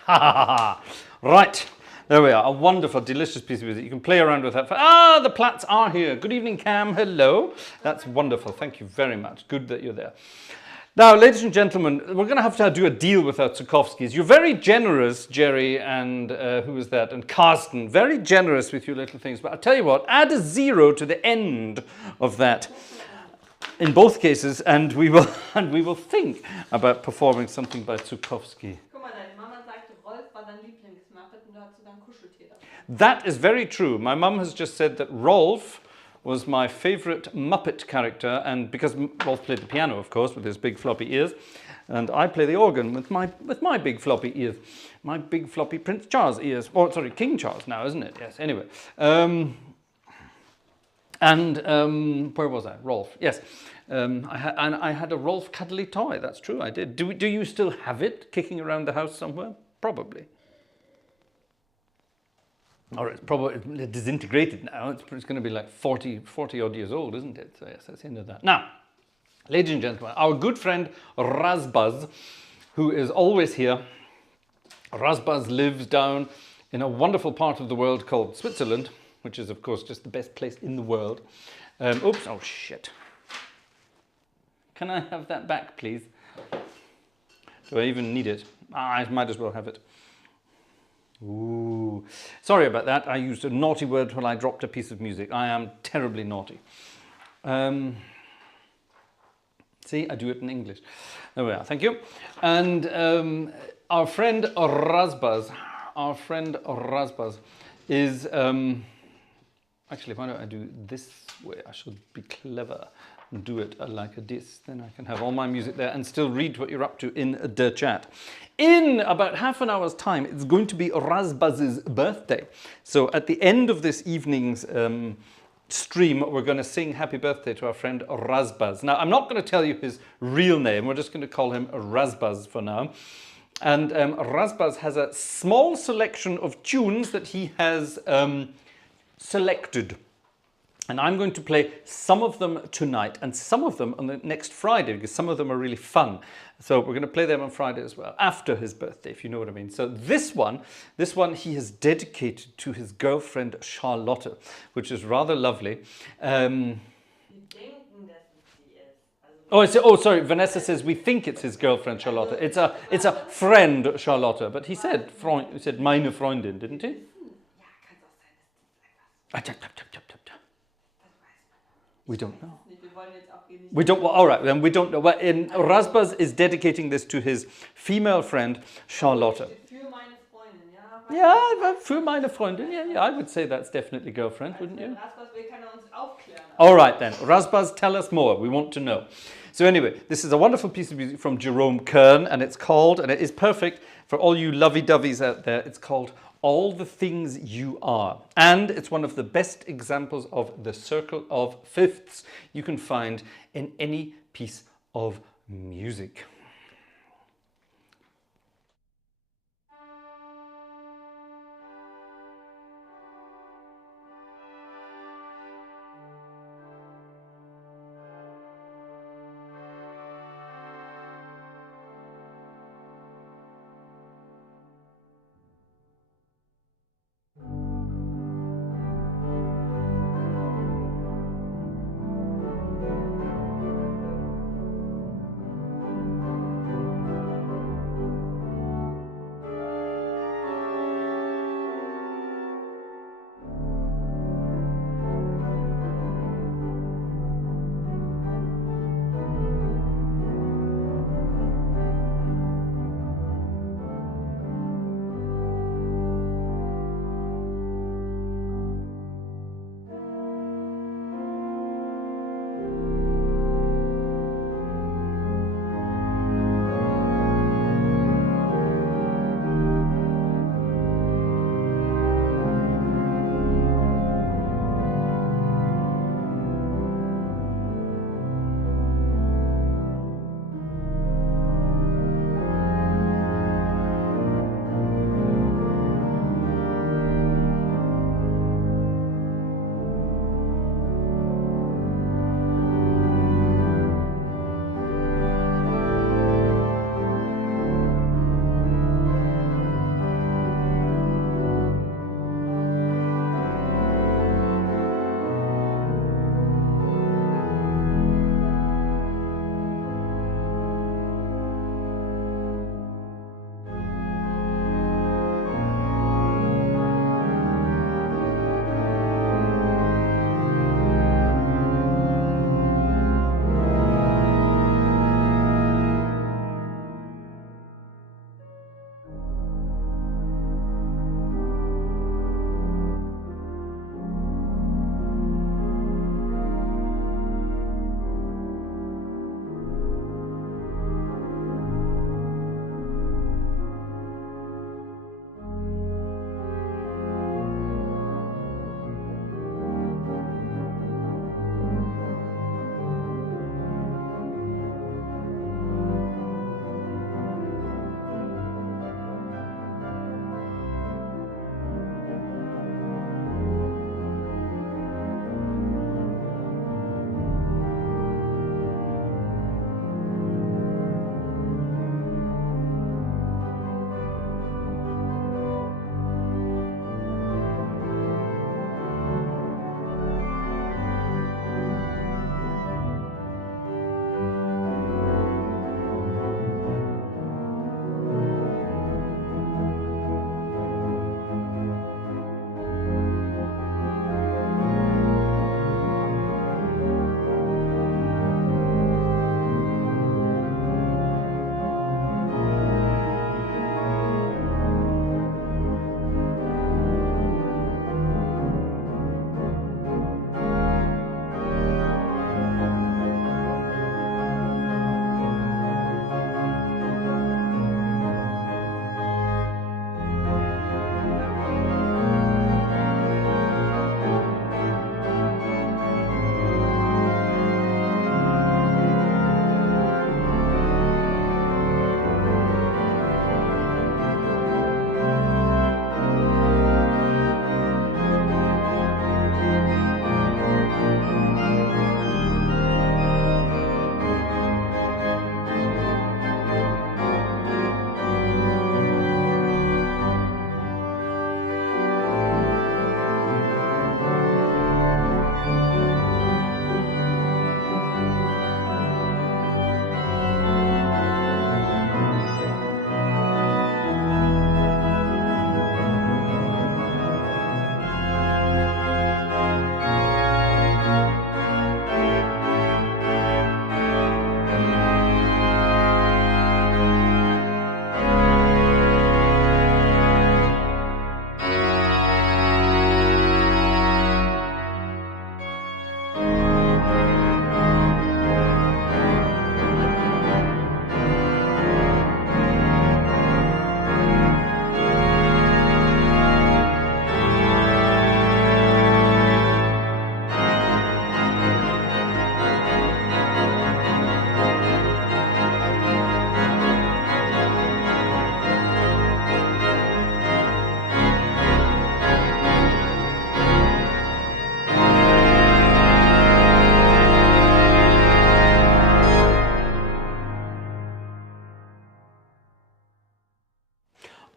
Ha ha ha ha. Right. There we are, a wonderful, delicious piece of music. You can play around with that. The Platts are here. Good evening, Cam. Hello. That's wonderful. Thank you very much. Good that you're there. Now, ladies and gentlemen, we're going to have to do a deal with our Tsukowskis. You're very generous, Jerry, and who was that? And Carsten. Very generous with your little things. But I'll tell you what, add a 0 to the end of that in both cases, and we will think about performing something by Tsukowski. That is very true. My mum has just said that Rolf was my favourite Muppet character, and because Rolf played the piano, of course, with his big floppy ears, and I play the organ with my big floppy ears, my big floppy Prince Charles ears. Oh, sorry, King Charles now, isn't it? Yes. Anyway, where was I? Rolf. Yes, I had a Rolf cuddly toy. That's true. I did. Do you still have it kicking around the house somewhere? Probably. Or it's probably disintegrated now. It's going to be like 40 odd years old, isn't it? So yes, that's the end of that. Now, ladies and gentlemen, our good friend Razbaz, who is always here. Razbaz lives down in a wonderful part of the world called Switzerland, which is, of course, just the best place in the world. Oops, oh shit. Can I have that back, please? Do I even need it? I might as well have it. Ooh, sorry about that. I used a naughty word when I dropped a piece of music. I am terribly naughty. See, I do it in English. There we are, thank you. And our friend Razbaz is, actually, why don't I do this way? I should be clever and do it like this. Then I can have all my music there and still read what you're up to in the chat. In about half an hour's time, it's going to be Razbaz's birthday. So at the end of this evening's stream, we're going to sing happy birthday to our friend Razbaz. Now, I'm not going to tell you his real name. We're just going to call him Razbaz for now. And Razbaz has a small selection of tunes that he has selected. And I'm going to play some of them tonight and some of them on the next Friday, because some of them are really fun. So we're going to play them on Friday as well, after his birthday, if you know what I mean. So this one he has dedicated to his girlfriend Charlotte, which is rather lovely. Oh, sorry, Vanessa says we think it's his girlfriend Charlotte. It's a friend Charlotte, but he said meine Freundin, didn't he? We don't know. We don't. Well, all right, then we don't know. Well, Razbaz is dedicating this to his female friend Charlotte. Yeah, für meine Freundin. Yeah, I would say that's definitely girlfriend, wouldn't you? All right then, Razbaz, tell us more. We want to know. So anyway, this is a wonderful piece of music from Jerome Kern, and it's called, and it is perfect for all you lovey-doveys out there. It's called All the Things You Are. And it's one of the best examples of the circle of fifths you can find in any piece of music.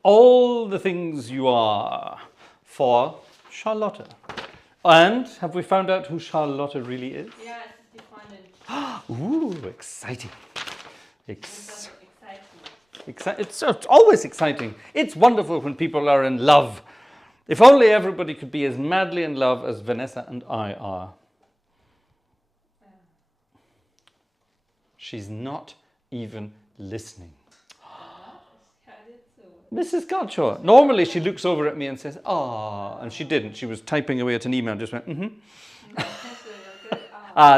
all the things you are for Charlotte. And have we found out who Charlotte really is? Ja, es ist die Freundin. Ooh, exciting. It's always exciting. It's wonderful when people are in love. If only everybody could be as madly in love as Vanessa and I are. She's not even listening. Mrs. Gartshore. Normally she looks over at me and says, "Ah," and she didn't. She was typing away at an email and just went, "Mm-hmm."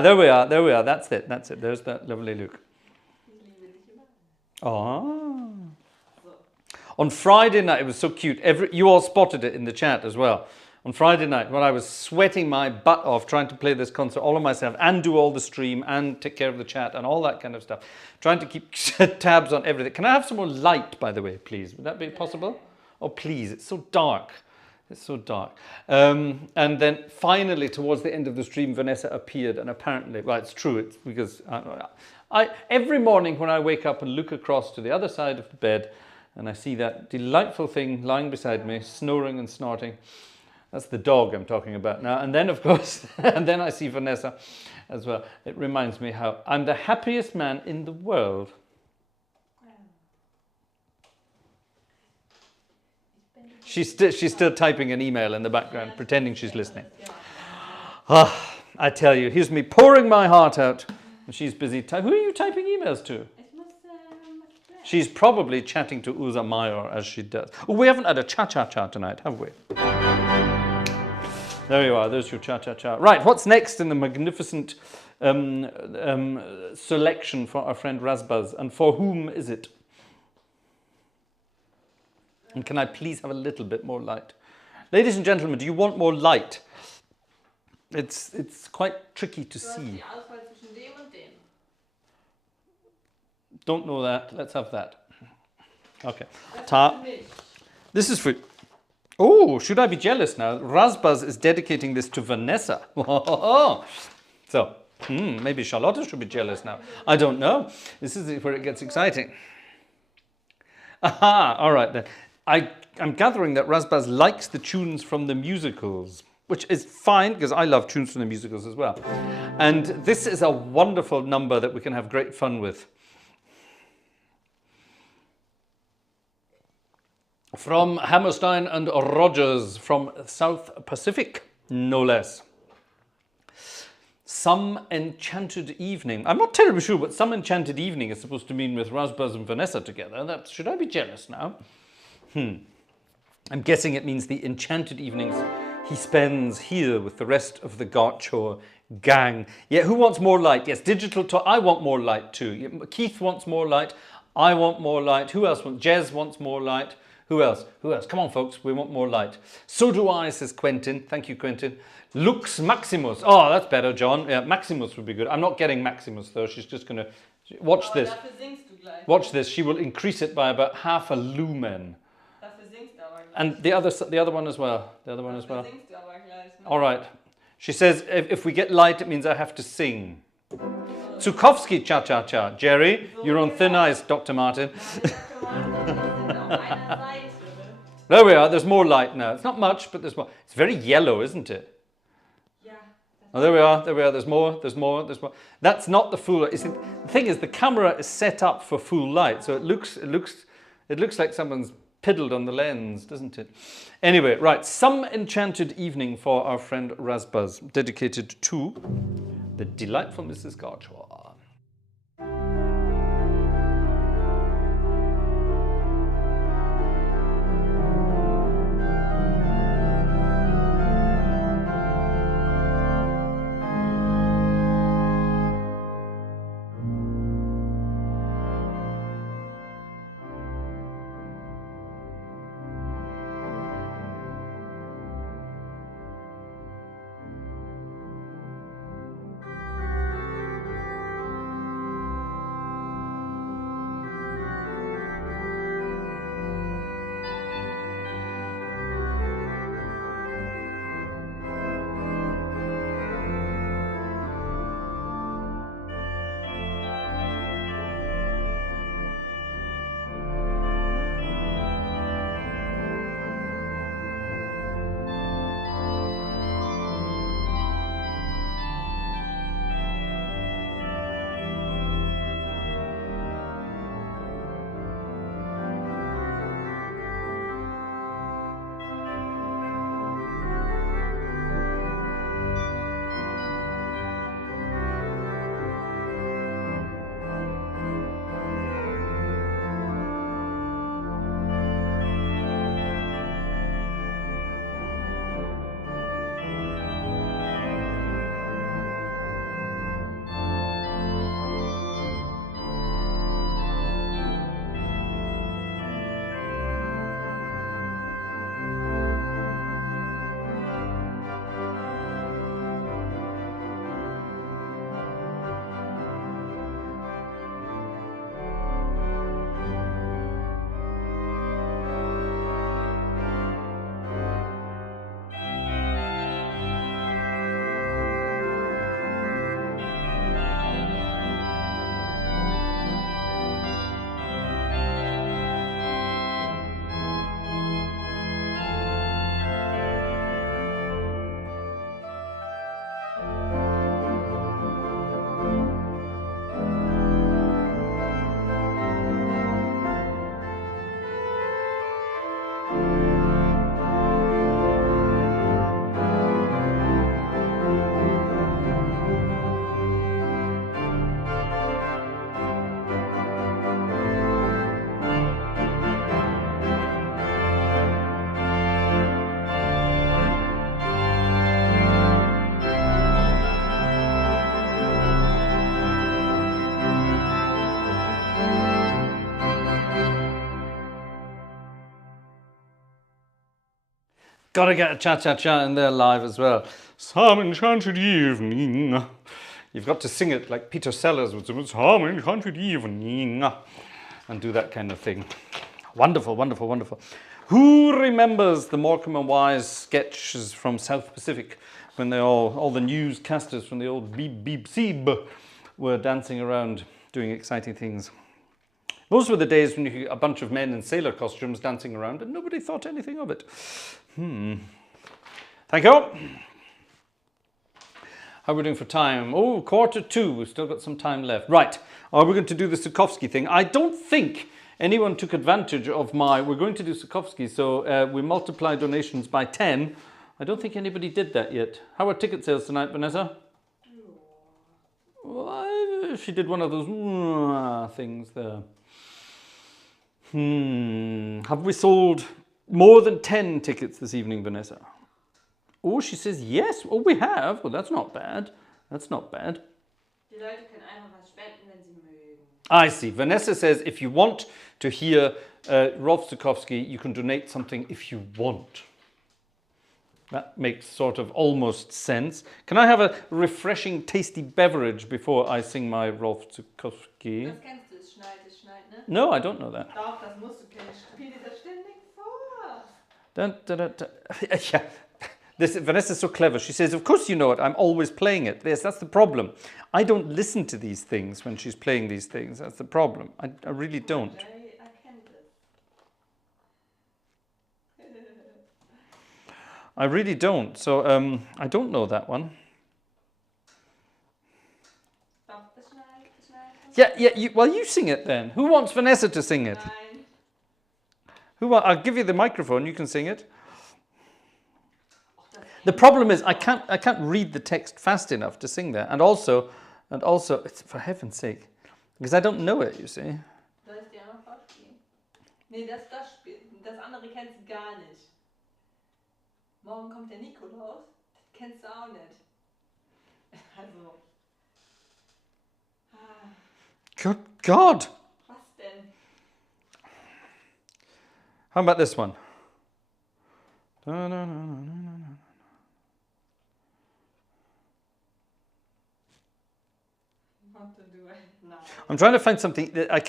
There we are. That's it. There's that lovely look. Ah. On Friday night, it was so cute. You all spotted it in the chat as well. On Friday night, when I was sweating my butt off trying to play this concert all of myself and do all the stream and take care of the chat and all that kind of stuff, trying to keep tabs on everything. Can I have some more light, by the way, please? Would that be possible? Oh, please. It's so dark. It's so dark. And then finally, towards the end of the stream, Vanessa appeared, and apparently, well, it's true. It's because every morning when I wake up and look across to the other side of the bed, and I see that delightful thing lying beside me, snoring and snorting. That's the dog I'm talking about now. And then, of course, and then I see Vanessa as well. It reminds me how I'm the happiest man in the world. She's still typing an email in the background, pretending she's listening. I tell you, here's me pouring my heart out, and she's busy typing. Who are you typing emails to? She's probably chatting to Uza Mayer as she does. Oh, we haven't had a cha-cha-cha tonight, have we? There you are, there's your cha-cha-cha. Right, what's next in the magnificent selection for our friend Razbaz, and for whom is it? And can I please have a little bit more light? Ladies and gentlemen, do you want more light? It's quite tricky to see. Don't know that. Let's have that. Okay. This is for... Oh, should I be jealous now? Razbaz is dedicating this to Vanessa. So, maybe Charlotte should be jealous now. I don't know. This is where it gets exciting. Aha, all right then. I'm gathering that Razbaz likes the tunes from the musicals, which is fine because I love tunes from the musicals as well. And this is a wonderful number that we can have great fun with. From Hammerstein and Rogers from South Pacific, no less. Some Enchanted Evening. I'm not terribly sure what Some Enchanted Evening is supposed to mean with Razbaz and Vanessa together. Should I be jealous now? I'm guessing it means the enchanted evenings he spends here with the rest of the Gartshore gang. Yeah, who wants more light? Yes, digital talk. I want more light too. Keith wants more light. I want more light. Who else wants? Jez wants more light. Who else? Who else? Come on, folks. We want more light. So do I, says Quentin. Thank you, Quentin. Lux Maximus. Oh, that's better, John. Yeah, Maximus would be good. I'm not getting Maximus, though. She's just going to... Watch this. Watch this. She will increase it by about half a lumen. And the other one as well. The other one as well. All right. She says, if we get light, it means I have to sing. Zukowski, cha-cha-cha. Jerry, you're on thin ice, Dr. Martin. There we are. There's more light now. It's not much, but there's more. It's very yellow, isn't it? Yeah. Oh, there we are. There we are. There's more. There's more. There's more. That's not the full. The thing is, the camera is set up for full light, so it looks like someone's piddled on the lens, doesn't it? Anyway, right. Some Enchanted Evening for our friend Razbaz, dedicated to the delightful Mrs. Gartshore. Gotta get a cha-cha-cha in there live as well. Some enchanted evening. You've got to sing it like Peter Sellers would do. Some enchanted evening. And do that kind of thing. Wonderful, wonderful, wonderful. Who remembers the Morecambe and Wise sketches from South Pacific when they all the newscasters from the old Beep Beep Seeb were dancing around doing exciting things? Those were the days when you had a bunch of men in sailor costumes dancing around and nobody thought anything of it. Thank you. How are we doing for time? Oh, 1:45. We've still got some time left. Right. Are we going to do the Sukowski thing? I don't think anyone took advantage of we're going to do Sukowski, so we multiply donations by 10. I don't think anybody did that yet. How are ticket sales tonight, Vanessa? Well, she did one of those things there. Have we sold more than 10 tickets this evening, Vanessa? Oh, she says yes. Oh, we have. Well, that's not bad. That's not bad. Die Leute können einfach was spenden, wenn sie mögen. I see. Vanessa says if you want to hear Rolf Zukowski, you can donate something if you want. That makes sort of almost sense. Can I have a refreshing, tasty beverage before I sing my Rolf Zukowski? Das kennst du, es schneit, ne? No, I don't know that. Doch, das musst du kennen. Spiel dir das ständig vor. Dun, dun, dun, dun. Yeah. Vanessa's so clever. She says, of course you know it. I'm always playing it. Yes, that's the problem. I don't listen to these things when she's playing these things. That's the problem. I really don't. I kenne das. I really don't. So I don't know that one. Doch, das schneit. Yeah. You sing it then. Who wants Vanessa to sing it? Nein. I'll give you the microphone. You can sing it. The problem is I can't read the text fast enough to sing that, and also, it's for heaven's sake, because I don't know it. You see. Soll ich dir einmal vorspielen? Nee, das spielen. Das andere kennst du gar nicht. Morgen kommt der Nikolaus. Das kennst du auch nicht. Also. Good God. Was denn? How about this one? I'm trying to find something that I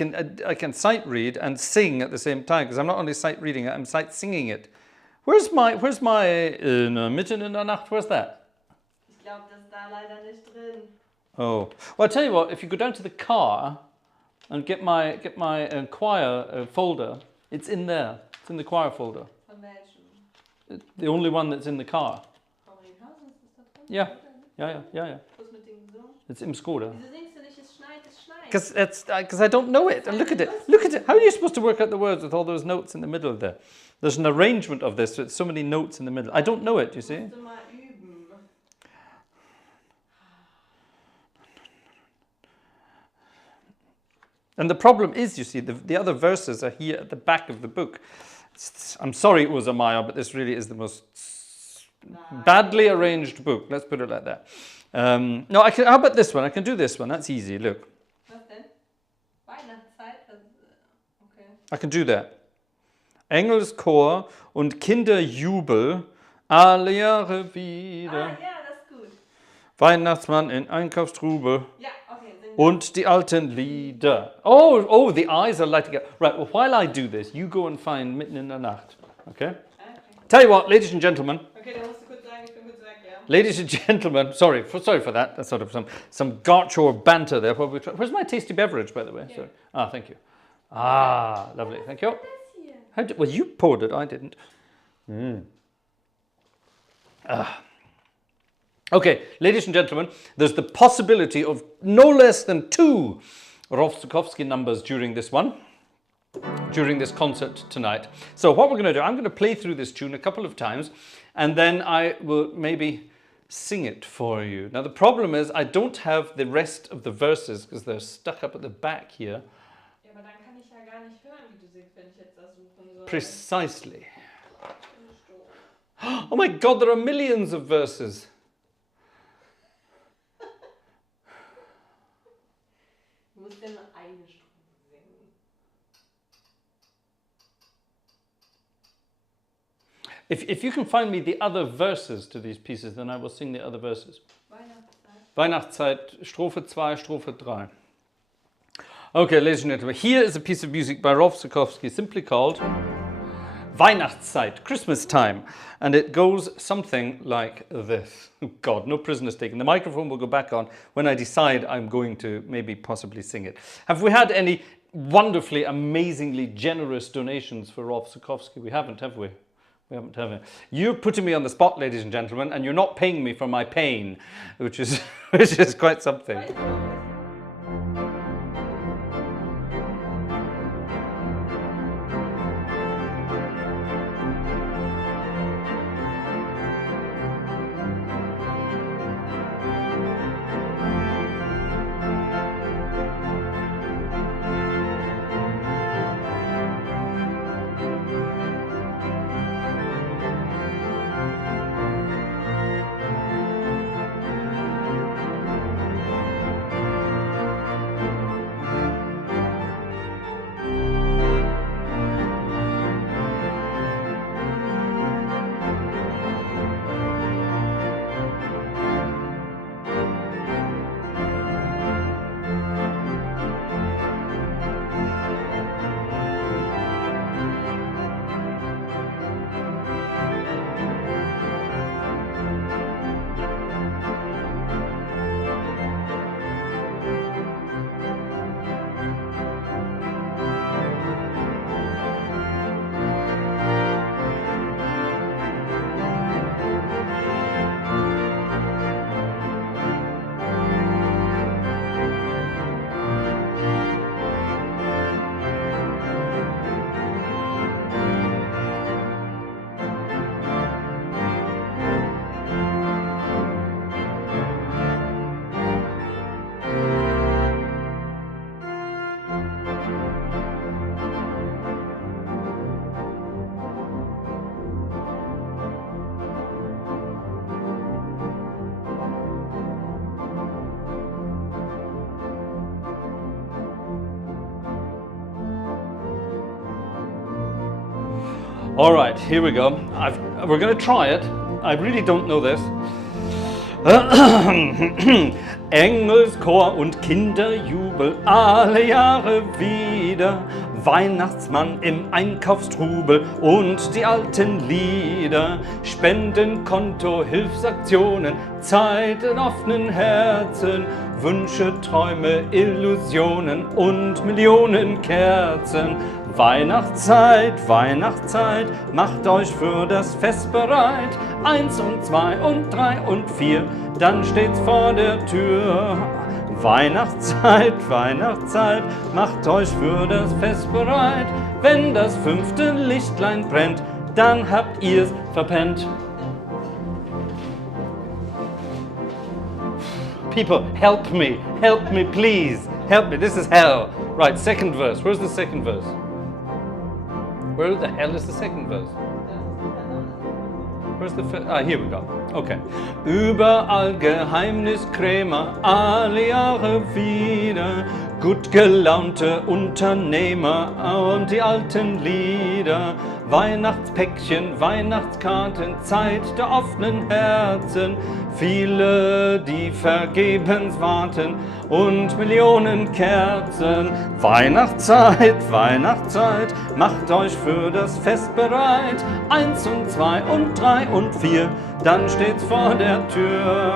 can sight read and sing at the same time, because I'm not only sight reading it, I'm sight singing it. Where's my Mitten in der Nacht? Where's that? Ich glaube, das ist da leider nicht drin. Oh, well, I'll tell you what. If you go down to the car and get my choir folder, it's in there. It's in the choir folder. Von welchem? The only one that's in the car. Von Riedenhausen ist das da drin? Yeah. Was mit dem Gesang? It's im Skoda. Wieso singst du nicht, es schneit? Because I don't know it. And look at it. Look at it. How are you supposed to work out the words with all those notes in the middle there? There's an arrangement of this with so many notes in the middle. I don't know it, you see. Musst du mal üben. And the problem is, you see, the other verses are here at the back of the book. I'm sorry, Usamaya, but this really is the most badly arranged book. Let's put it like that. No, how about this one? I can do this one. That's easy. Look. Was denn? Weihnachtszeit? Okay. I can do that. Engelschor und Kinderjubel, alle Jahre wieder. Ja, das ist gut. Weihnachtsmann in Einkaufstrubel. Ja, okay. Und die alten Lieder. Oh, the eyes are lighting up. Right, well, while I do this, you go and find Mitten in der Nacht. Okay? Tell you what, ladies and gentlemen. Okay, da musst du kurz sagen, ich bin kurz weg, ja. Ladies and gentlemen, sorry for that. That's sort of some Gartshore banter there. Where's my tasty beverage, by the way? Yeah. Sorry. Thank you. Lovely. Thank you. Well, you poured it. I didn't. Okay, ladies and gentlemen, there's the possibility of no less than 2 Rolf Zukowski numbers during this concert tonight. So what we're going to do, I'm going to play through this tune a couple of times, and then I will maybe sing it for you. Now the problem is I don't have the rest of the verses because they're stuck up at the back here. Ja, aber dann kann ich ja gar nicht hören, wie du singst, wenn ich jetzt das suchen soll. Precisely. Oh my God, there are millions of verses. Du musst ja nur eine Strophe singen. If you can find me the other verses to these pieces, then I will sing the other verses. Weihnachtszeit, Strophe 2, Strophe 3. Okay, ladies and gentlemen, here is a piece of music by Rolf Zuckowski, simply called Weihnachtszeit, Christmas time. And it goes something like this. Oh God, no prisoners taken. The microphone will go back on when I decide I'm going to maybe possibly sing it. Have we had any wonderfully, amazingly generous donations for Rolf Zuckowski? We haven't, have we? We haven't, have we? You're putting me on the spot, ladies and gentlemen, and you're not paying me for my pain, which is quite something. All right, here we go. We're going to try it. I really don't know this. Engelschor und Kinderjubel alle Jahre wieder. Weihnachtsmann im Einkaufstrubel und die alten Lieder. Spendenkonto, Hilfsaktionen, Zeit in offenen Herzen. Wünsche, Träume, Illusionen und Millionen Kerzen. Weihnachtszeit, Weihnachtszeit, macht euch für das Fest bereit. 1 und 2 und 3 und 4, dann steht's vor der Tür. Weihnachtszeit, Weihnachtszeit, macht euch für das Fest bereit. Wenn das 5. Lichtlein brennt, dann habt ihr's verpennt. People, help me please, help me, this is hell. Right, second verse, where's the second verse? Where the hell is the second verse? Where's the first? Ah, here we go. Okay. Überall Geheimniskrämer, alle Jahre wieder. Gut gelaunte Unternehmer und die alten Lieder. Weihnachtspäckchen, Weihnachtskarten, Zeit der offenen Herzen. Viele, die vergebens warten und Millionen Kerzen. Weihnachtszeit, Weihnachtszeit, macht euch für das Fest bereit. 1 und 2 und 3 und 4, dann steht's vor der Tür.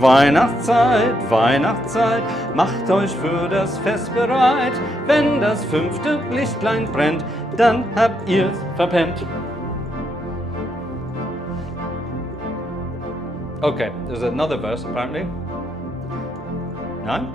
Weihnachtszeit, Weihnachtszeit, macht euch für das Fest bereit. Wenn das 5. Lichtlein brennt, dann habt ihr's verpennt. Okay, there's another verse apparently. No?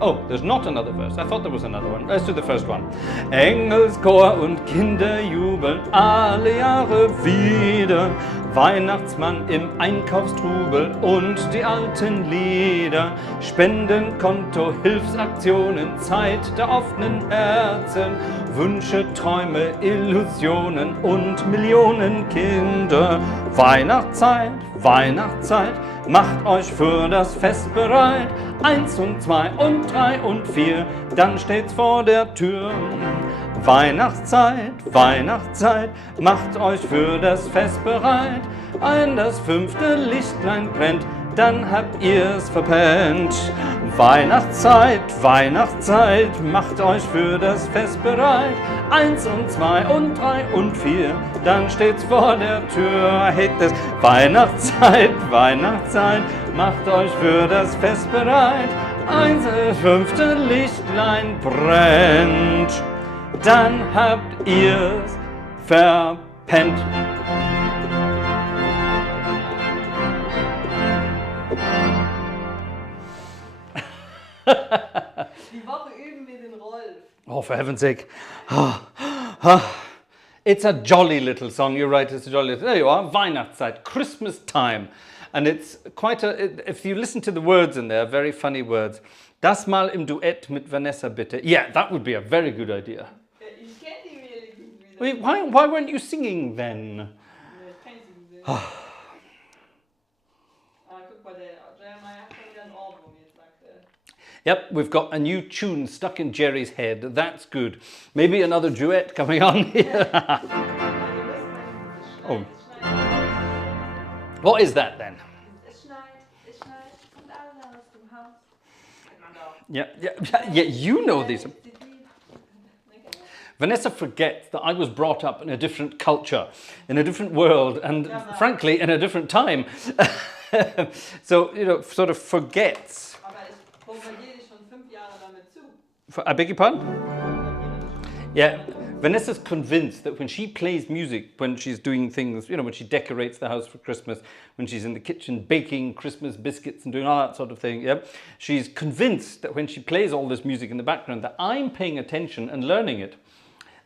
Oh, there's not another verse. I thought there was another one. Let's do the first one. Engelschor und Kinder jubeln alle Jahre wieder. Weihnachtsmann im Einkaufstrubel und die alten Lieder. Spendenkonto, Hilfsaktionen, Zeit der offenen Herzen. Wünsche, Träume, Illusionen und Millionen Kinder. Weihnachtszeit, Weihnachtszeit, macht euch für das Fest bereit. 1 und 2 und 3 und 4, dann steht's vor der Tür. Weihnachtszeit, Weihnachtszeit, macht euch für das Fest bereit. Das 5. Lichtlein brennt, dann habt ihr's verpennt. Weihnachtszeit, Weihnachtszeit, macht euch für das Fest bereit. 1 und 2 und 3 und 4, dann steht's vor der Tür. Hey, das Weihnachtszeit, Weihnachtszeit, macht euch für das Fest bereit. 5. Lichtlein brennt, dann habt ihr's verpennt. Die Woche üben wir den Rolf. Oh, for heaven's sake. It's a jolly little song. You're right, it's a jolly little. There you are, Weihnachtszeit, Christmas time. And it's quite if you listen to the words in there, very funny words. Das mal im Duett mit Vanessa, bitte. Yeah, that would be a very good idea. Ich kenne die really gut wieder. Why weren't you singing then? Ich kann sie singen. Guck mal, der Jeremiah hat schon wieder ein Ohrwurm jetzt aktuell. Yep, we've got a new tune stuck in Jerry's head. That's good. Maybe another duet coming on here. Oh. What is that then? Es schneit, kommt alle aus dem Haus. Yeah, you know these. Vanessa forgets that I was brought up in a different culture, in a different world, and frankly, in a different time. So, sort of forgets. Aber ich bombardiere dich schon 5 Jahre damit zu. I beg your pardon? Yeah, Vanessa's convinced that when she plays music, when she's doing things, when she decorates the house for Christmas, when she's in the kitchen baking Christmas biscuits and doing all that sort of thing, yeah, she's convinced that when she plays all this music in the background, that I'm paying attention and learning it.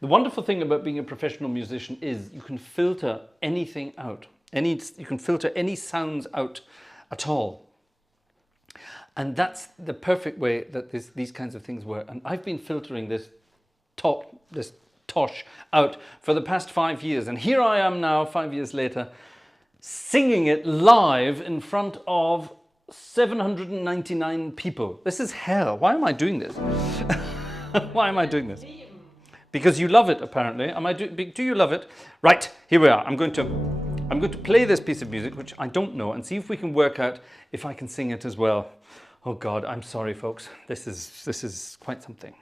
The wonderful thing about being a professional musician is you can filter anything out. You can filter any sounds out at all. And that's the perfect way that these kinds of things work. And I've been filtering this tosh out for the past 5 years. And here I am now, 5 years later, singing it live in front of 799 people. This is hell. Why am I doing this? Why am I doing this? Because you love it, apparently. Do you love it? Right, here we are. I'm going to play this piece of music, which I don't know, and see if we can work out if I can sing it as well. Oh God, I'm sorry, folks. This is quite something.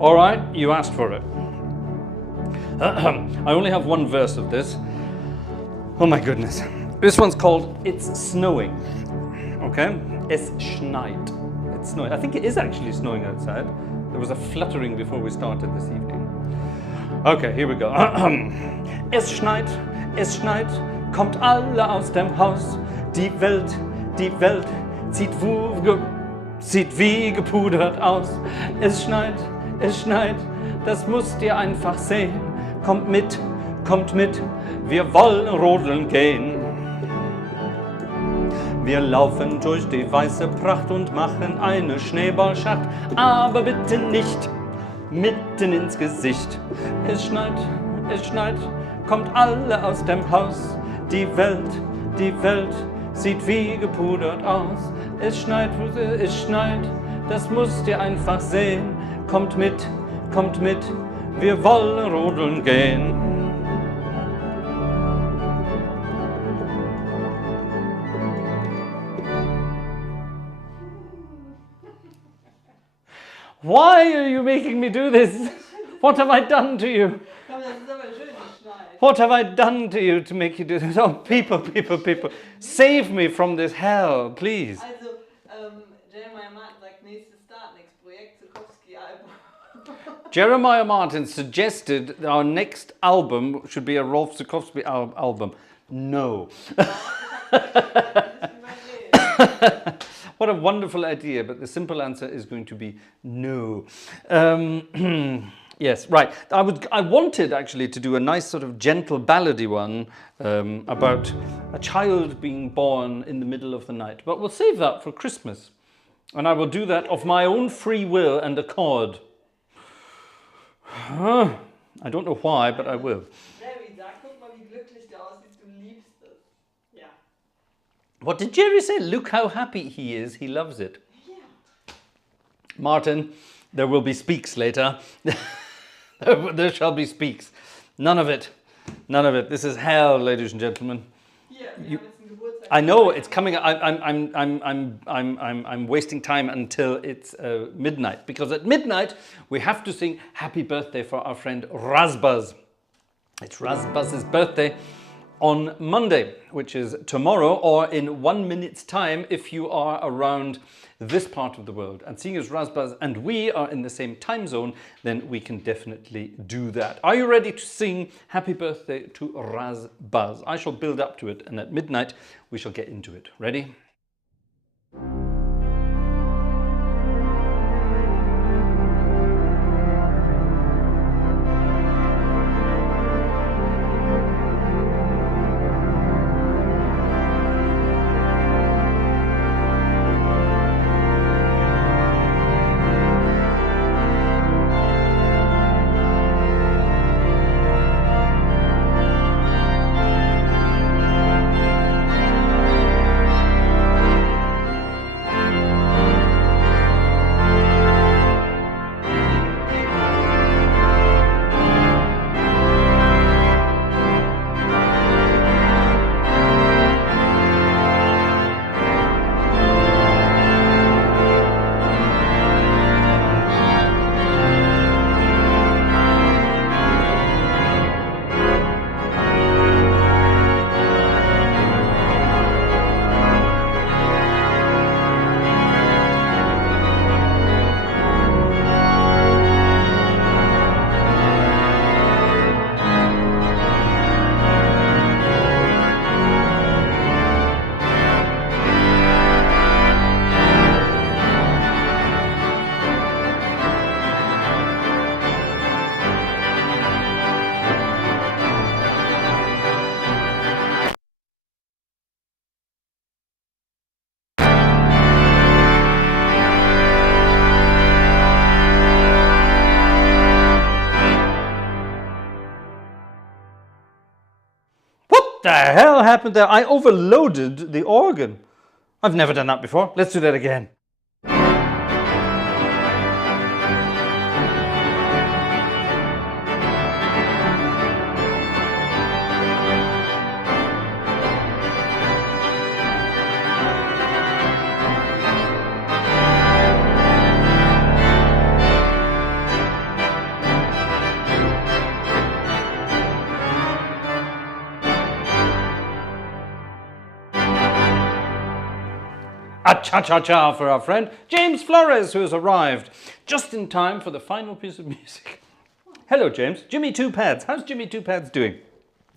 All right, you asked for it. I only have one verse of this. Oh my goodness. This one's called It's Snowing. Okay? Es schneit. It's snowing. I think it is actually snowing outside. There was a fluttering before we started this evening. Okay, here we go. Es schneit, kommt alle aus dem Haus. Die Welt sieht wie gepudert aus. Es schneit, das müsst ihr einfach sehen. Kommt mit, wir wollen rodeln gehen. Wir laufen durch die weiße Pracht und machen eine Schneeballschacht, aber bitte nicht mitten ins Gesicht. Es schneit, kommt alle aus dem Haus. Die Welt sieht wie gepudert aus. Es schneit, das müsst ihr einfach sehen. Kommt mit, wir wollen rodeln gehen. Why are you making me do this? What have I done to you? Komm, das ist aber schön geschneit. What have I done to you to make you do this? Oh, people, save me from this hell, please. Also, Jeremiah Martin sagt, nächstes Start, nächstes Projekt, Zukowski-Album. Jeremiah Martin suggested that our next album should be a Rolf Zukowski album. No. What a wonderful idea, but the simple answer is going to be no. Yes, right. I wanted actually to do a nice sort of gentle ballady one about a child being born in the middle of the night, but we'll save that for Christmas. And I will do that of my own free will and accord. I don't know why, but I will. Jerry, sag, guck mal, wie glücklich du aussiehst, du liebst es. Ja. What did Jerry say? Look how happy he is, he loves it. Ja. Martin, there will be speaks later. There shall be speaks. None of it. None of it. This is hell, ladies and gentlemen. Hier, wir haben jetzt einen Geburtstag. I know it's coming. I'm wasting time until it's midnight, because at midnight we have to sing happy birthday for our friend Razbaz. It's Razbaz's birthday on Monday, which is tomorrow, or in 1 minute's time if you are around this part of the world. And seeing as Razbaz and we are in the same time zone, then we can definitely do that. Are you ready to sing happy birthday to Razbaz? I shall build up to it, and at midnight we shall get into it. Ready? The hell happened there? I overloaded the organ. I've never done that before. Let's do that again. A cha-cha-cha for our friend James Flores, who has arrived just in time for the final piece of music. Hello, James. Jimmy Two Pads. How's Jimmy Two Pads doing?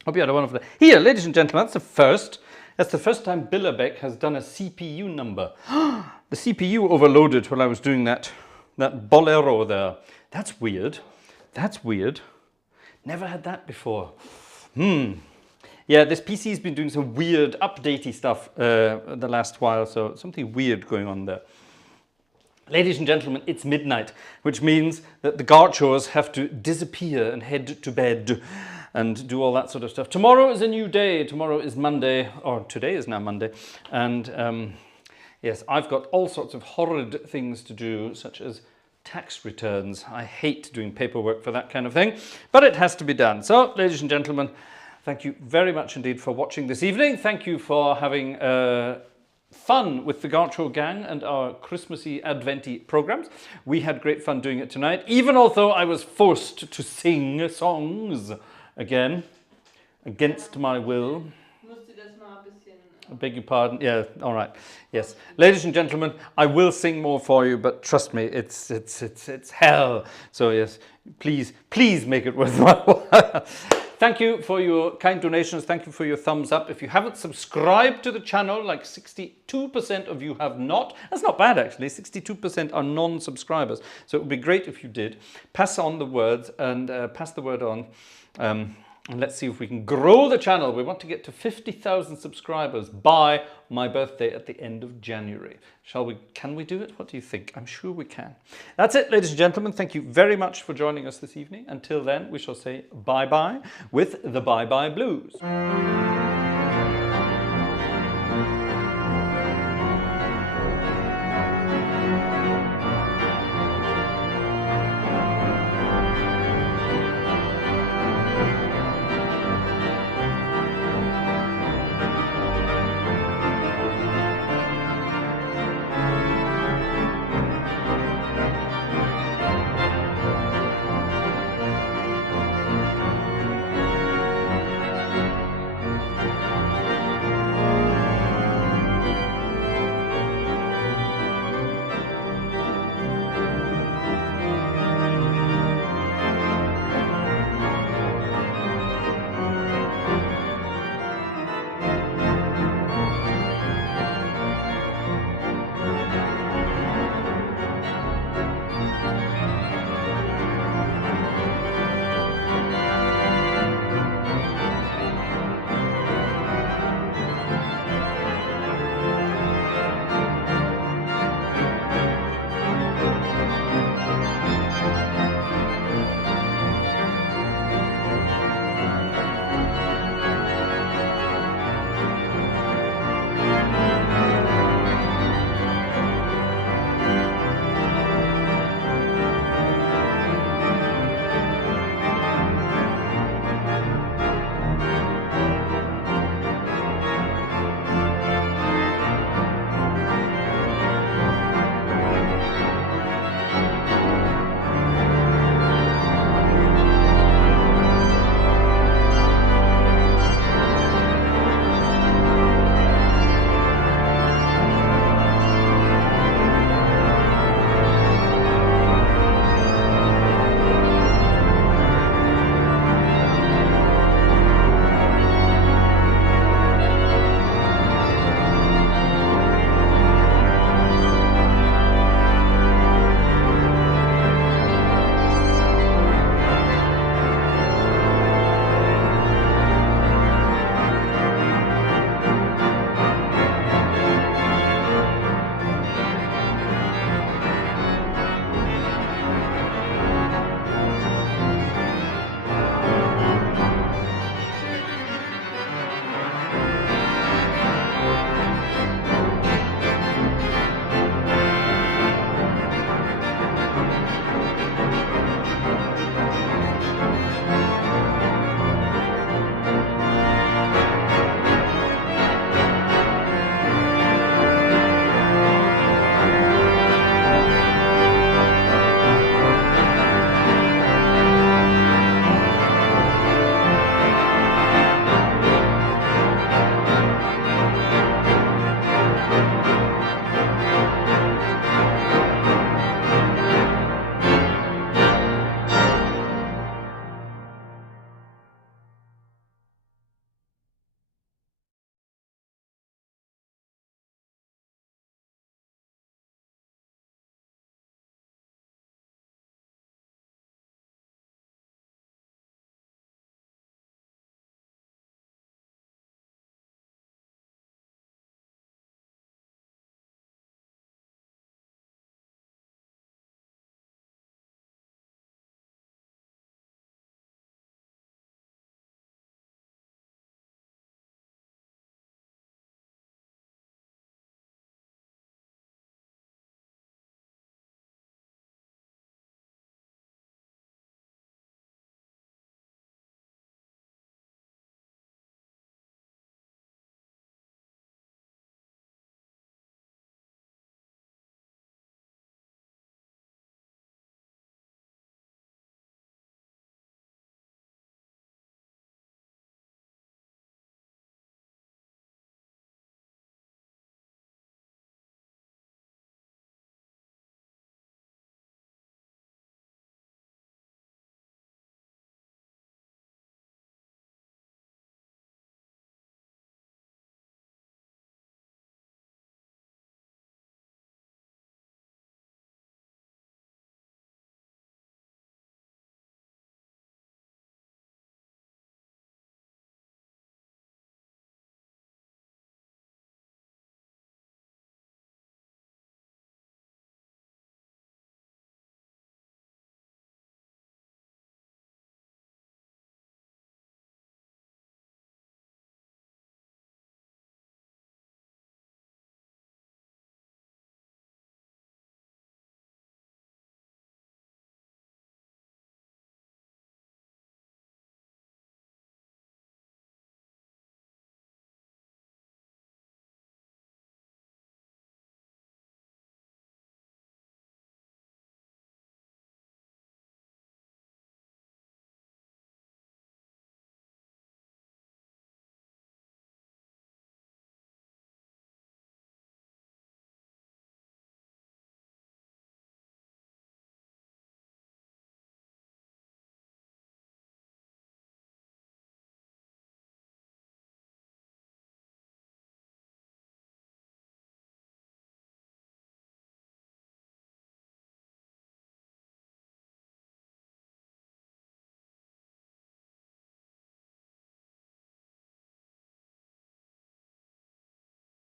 Hope you had a wonderful day. Here, ladies and gentlemen, that's the first. That's the first time Billerbeck has done a CPU number. The CPU overloaded while I was doing that bolero there. That's weird. That's weird. Never had that before. Yeah, this PC's been doing some weird updatey stuff the last while, so something weird going on there. Ladies and gentlemen, it's midnight, which means that the Gartshores have to disappear and head to bed and do all that sort of stuff. Tomorrow is a new day. Tomorrow is Monday, or today is now Monday. And yes, I've got all sorts of horrid things to do, such as tax returns. I hate doing paperwork for that kind of thing, but it has to be done. So, ladies and gentlemen, thank you very much indeed for watching this evening. Thank you for having fun with the Gartshore Gang and our Christmassy Adventy programs. We had great fun doing it tonight, even although I was forced to sing songs again, against my will. I beg your pardon. Yeah, all right. Yes, ladies and gentlemen, I will sing more for you, but trust me, it's hell. So yes, please make it worthwhile. Thank you for your kind donations. Thank you for your thumbs up. If you haven't subscribed to the channel, like 62% of you have not. That's not bad, actually. 62% are non-subscribers. So it would be great if you did. Pass on the words and pass the word on. And let's see if we can grow the channel. We want to get to 50,000 subscribers by my birthday at the end of January. Shall we? Can we do it? What do you think? I'm sure we can. That's it, ladies and gentlemen. Thank you very much for joining us this evening. Until then, we shall say bye-bye with the Bye-Bye Blues.